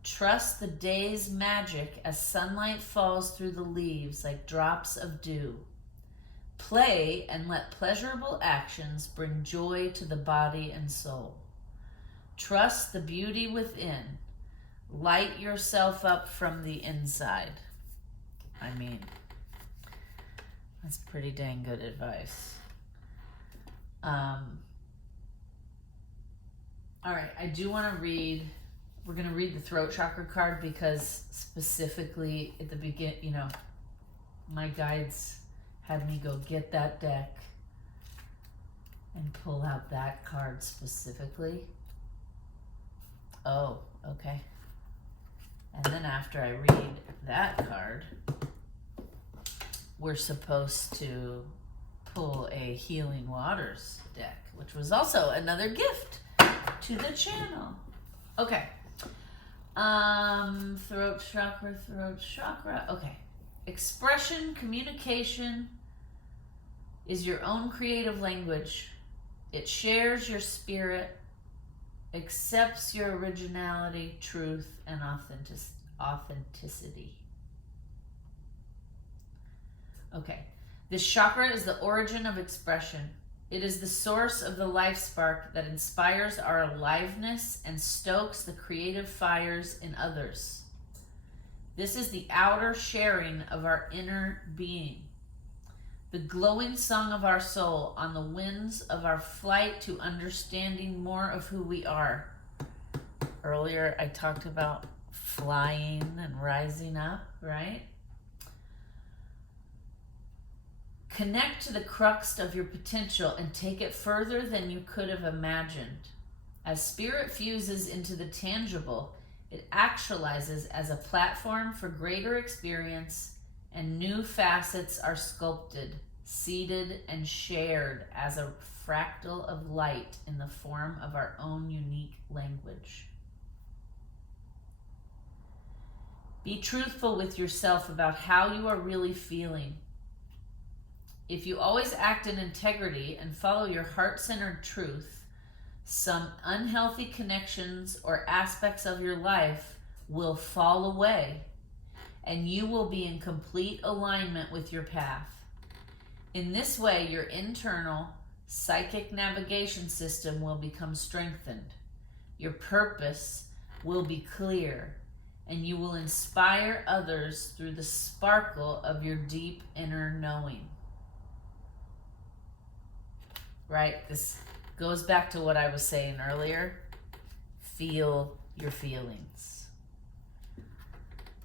Trust the day's magic as sunlight falls through the leaves like drops of dew. Play and let pleasurable actions bring joy to the body and soul. Trust the beauty within. Light yourself up from the inside. I mean, that's pretty dang good advice. All right, I do want to read. We're going to read the throat chakra card because specifically at the beginning, my guides had me go get that deck and pull out that card specifically. Oh, okay. And then after I read that card, we're supposed to pull a Healing Waters deck, which was also another gift to the channel. Okay. Throat chakra. Okay. Expression, communication is your own creative language. It shares your spirit, accepts your originality, truth, and authenticity. Okay. This chakra is the origin of expression. It is the source of the life spark that inspires our aliveness and stokes the creative fires in others. This is the outer sharing of our inner being, the glowing song of our soul on the winds of our flight to understanding more of who we are. Earlier, I talked about flying and rising up, right? Connect to the crux of your potential and take it further than you could have imagined. As spirit fuses into the tangible, it actualizes as a platform for greater experience, and new facets are sculpted, seeded, and shared as a fractal of light in the form of our own unique language. Be truthful with yourself about how you are really feeling. If you always act in integrity and follow your heart-centered truth, some unhealthy connections or aspects of your life will fall away, and you will be in complete alignment with your path. In this way, your internal psychic navigation system will become strengthened. Your purpose will be clear, and you will inspire others through the sparkle of your deep inner knowing. Right? This goes back to what I was saying earlier. Feel your feelings.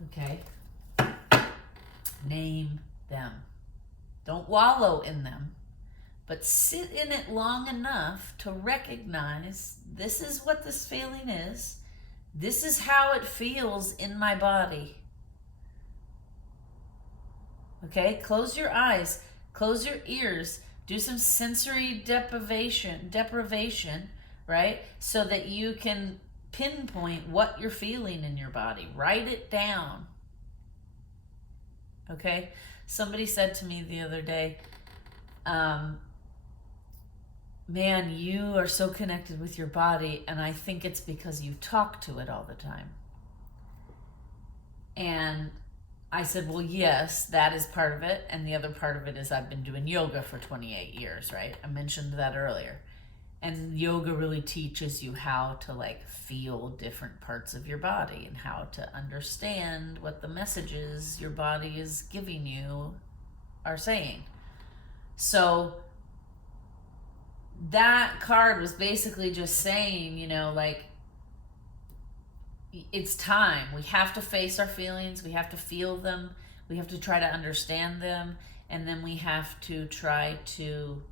Okay? Name them. Don't wallow in them, but sit in it long enough to recognize this is what this feeling is. This is how it feels in my body. Okay? Close your eyes. Close your ears. Do some sensory deprivation, right? So that you can pinpoint what you're feeling in your body. Write it down. Okay? Somebody said to me the other day, man, you are so connected with your body, and I think it's because you talk to it all the time. And I said, well, yes, that is part of it. And the other part of it is I've been doing yoga for 28 years, right? I mentioned that earlier. And yoga really teaches you how to feel different parts of your body and how to understand what the messages your body is giving you are saying. So that card was basically just saying, it's time. We have to face our feelings. We have to feel them. We have to try to understand them. And then we have to try to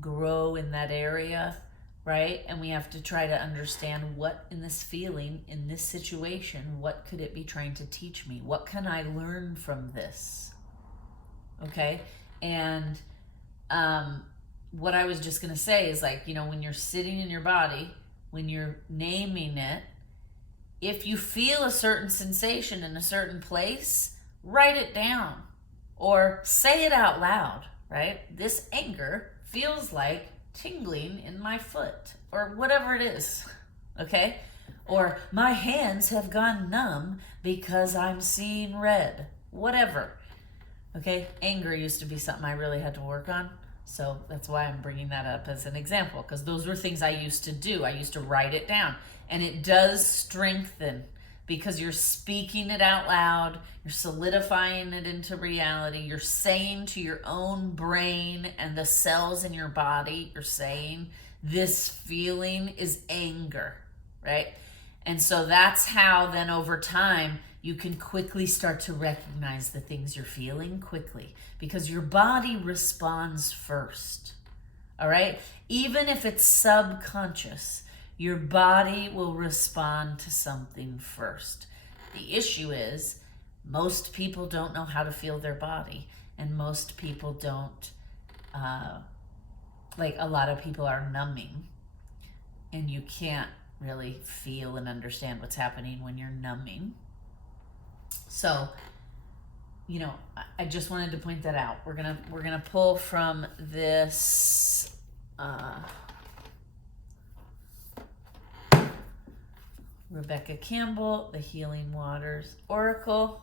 grow in that area, right? And we have to try to understand what in this feeling, in this situation, what could it be trying to teach me? What can I learn from this? Okay? And what I was just going to say is when you're sitting in your body, when you're naming it, if you feel a certain sensation in a certain place, write it down or say it out loud, right? This anger feels like tingling in my foot or whatever it is, okay? Or my hands have gone numb because I'm seeing red, whatever, okay? Anger used to be something I really had to work on. So that's why I'm bringing that up as an example, because those were things I used to do. I used to write it down. And it does strengthen because you're speaking it out loud. You're solidifying it into reality. You're saying to your own brain and the cells in your body, you're saying, this feeling is anger, right? And so that's how then over time, you can quickly start to recognize the things you're feeling quickly because your body responds first, all right? Even if it's subconscious, your body will respond to something first. The issue is most people don't know how to feel their body. And most people don't, like a lot of people are numbing, and you can't really feel and understand what's happening when you're numbing. So, you know, I just wanted to point that out. We're gonna pull from this Rebecca Campbell, the Healing Waters Oracle,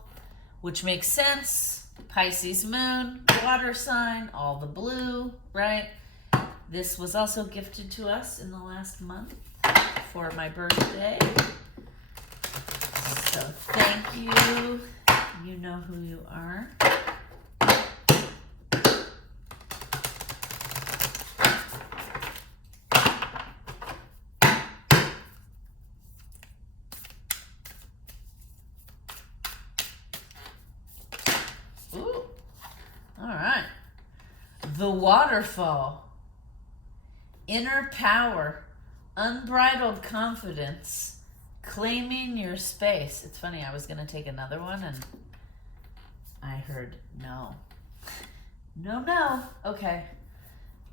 which makes sense. Pisces moon, water sign, all the blue, right? This was also gifted to us in the last month for my birthday. So thank you. You know who you are. Ooh. All right. The waterfall. Inner power. Unbridled confidence. Claiming your space. It's funny, I was going to take another one and I heard no. No. Okay.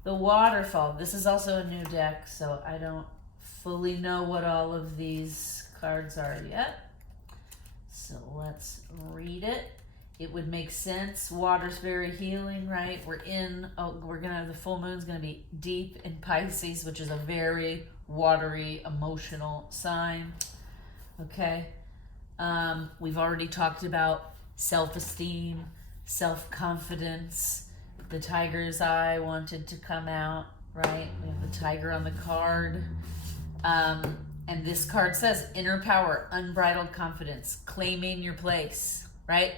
The waterfall. This is also a new deck, so I don't fully know what all of these cards are yet. So let's read it. It would make sense. Water's very healing, right? The full moon's gonna be deep in Pisces, which is a very watery, emotional sign. Okay. We've already talked about self-esteem, self-confidence. The tiger's eye wanted to come out, right? We have the tiger on the card. And this card says inner power, unbridled confidence, claiming your place, right?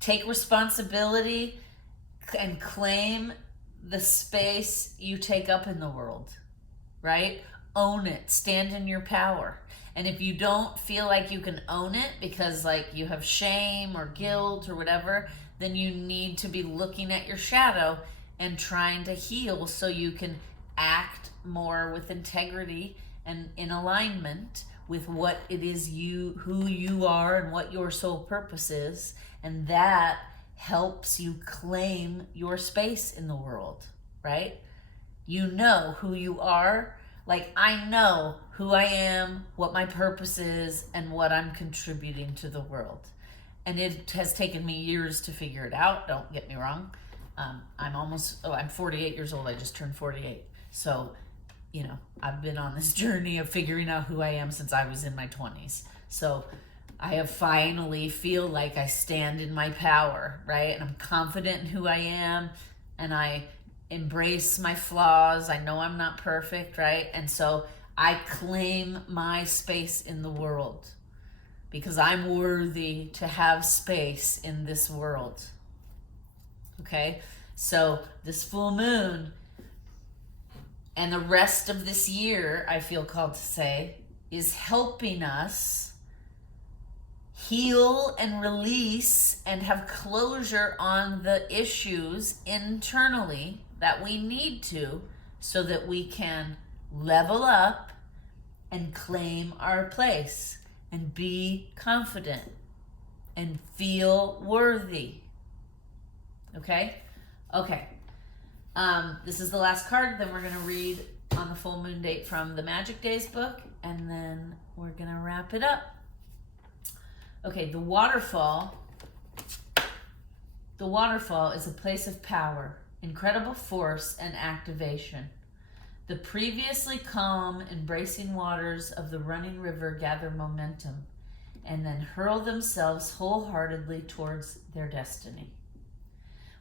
Take responsibility and claim the space you take up in the world, right? Own it, stand in your power. And if you don't feel like you can own it because like you have shame or guilt or whatever, then you need to be looking at your shadow and trying to heal so you can act more with integrity and in alignment with what it is who you are and what your soul purpose is. And that helps you claim your space in the world, right? You know who you are. Like, I know who I am, what my purpose is, and what I'm contributing to the world. And it has taken me years to figure it out. Don't get me wrong. I'm 48 years old. I just turned 48. So, you know, I've been on this journey of figuring out who I am since I was in my 20s. So I have finally feel like I stand in my power, right? And I'm confident in who I am, and I embrace my flaws. I know I'm not perfect, right? And so I claim my space in the world because I'm worthy to have space in this world. Okay? So this full moon and the rest of this year, I feel called to say, is helping us heal and release and have closure on the issues internally that we need to, so that we can level up and claim our place and be confident and feel worthy. Okay? This is the last card. Then we're going to read on the full moon date from the Magic Days book, and then we're going to wrap it up. Okay, the waterfall. The waterfall is a place of power, incredible force, and activation. The previously calm, embracing waters of the running river gather momentum and then hurl themselves wholeheartedly towards their destiny.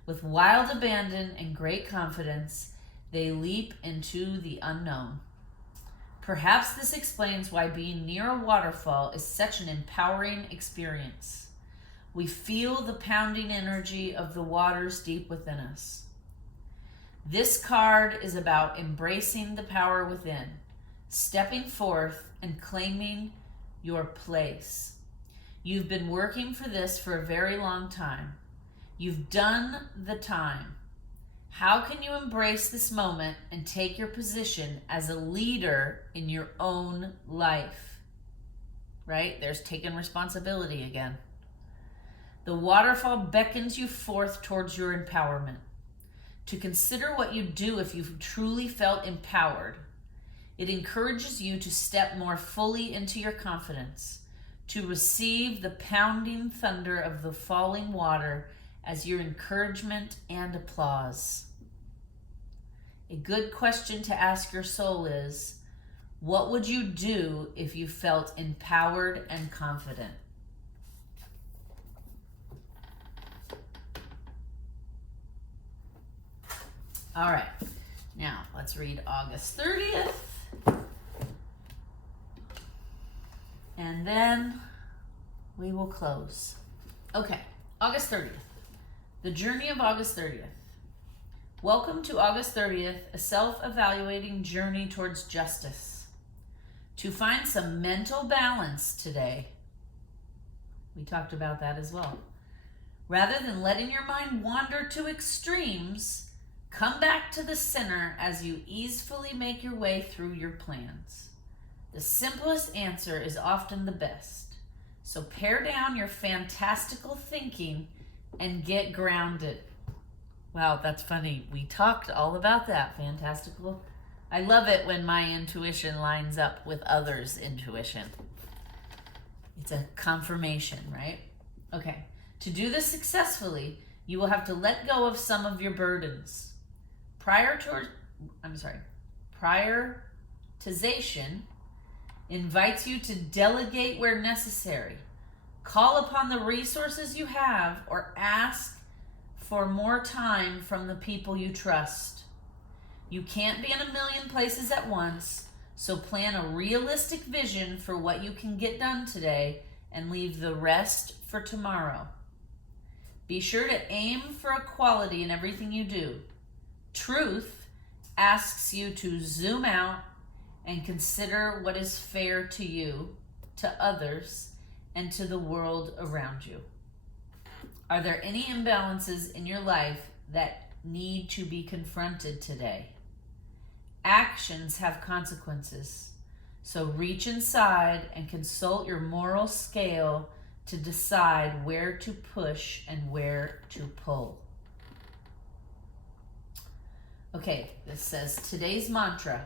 With wild abandon and great confidence, they leap into the unknown. Perhaps this explains why being near a waterfall is such an empowering experience. We feel the pounding energy of the waters deep within us. This card is about embracing the power within, stepping forth and claiming your place. You've been working for this for a very long time. You've done the time. How can you embrace this moment and take your position as a leader in your own life? Right? There's taking responsibility again. The waterfall beckons you forth towards your empowerment. To consider what you'd do if you truly felt empowered. It encourages you to step more fully into your confidence, to receive the pounding thunder of the falling water as your encouragement and applause. A good question to ask your soul is, what would you do if you felt empowered and confident? All right, now let's read August 30th. And then we will close. Okay, August 30th. The journey of August 30th. Welcome to August 30th, a self-evaluating journey towards justice. To find some mental balance today. We talked about that as well. Rather than letting your mind wander to extremes, come back to the center as you easily make your way through your plans. The simplest answer is often the best. So pare down your fantastical thinking and get grounded. Wow, that's funny. We talked all about that, fantastical. I love it when my intuition lines up with others' intuition. It's a confirmation, right? Okay, to do this successfully, you will have to let go of some of your burdens. Prioritization invites you to delegate where necessary. Call upon the resources you have or ask for more time from the people you trust. You can't be in a million places at once, so plan a realistic vision for what you can get done today and leave the rest for tomorrow. Be sure to aim for equality in everything you do. Truth asks you to zoom out and consider what is fair to you, to others, and to the world around you. Are there any imbalances in your life that need to be confronted today? Actions have consequences, so reach inside and consult your moral scale to decide where to push and where to pull. Okay, this says today's mantra.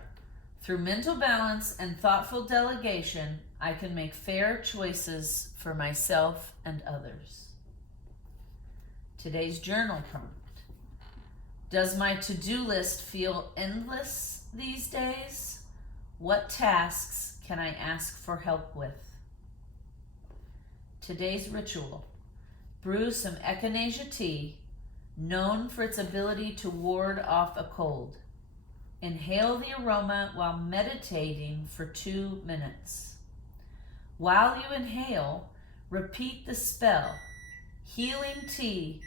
Through mental balance and thoughtful delegation, I can make fair choices for myself and others. Today's journal prompt. Does my to-do list feel endless these days? What tasks can I ask for help with? Today's ritual. Brew some echinacea tea, known for its ability to ward off a cold. Inhale the aroma while meditating for 2 minutes. While you inhale, repeat the spell. Healing tea,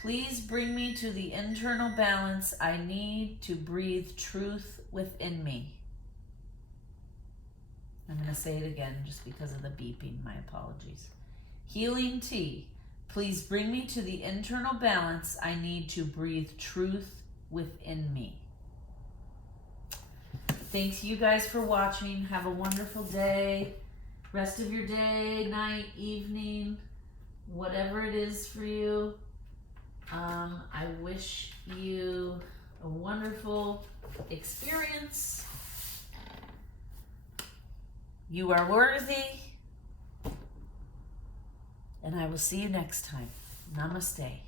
please bring me to the internal balance I need to breathe truth within me. I'm going to say it again just because of the beeping. My apologies. Healing tea, please bring me to the internal balance I need to breathe truth within me. Thanks you guys for watching. Have a wonderful day. Rest of your day, night, evening, whatever it is for you. I wish you a wonderful experience. You are worthy. And I will see you next time. Namaste.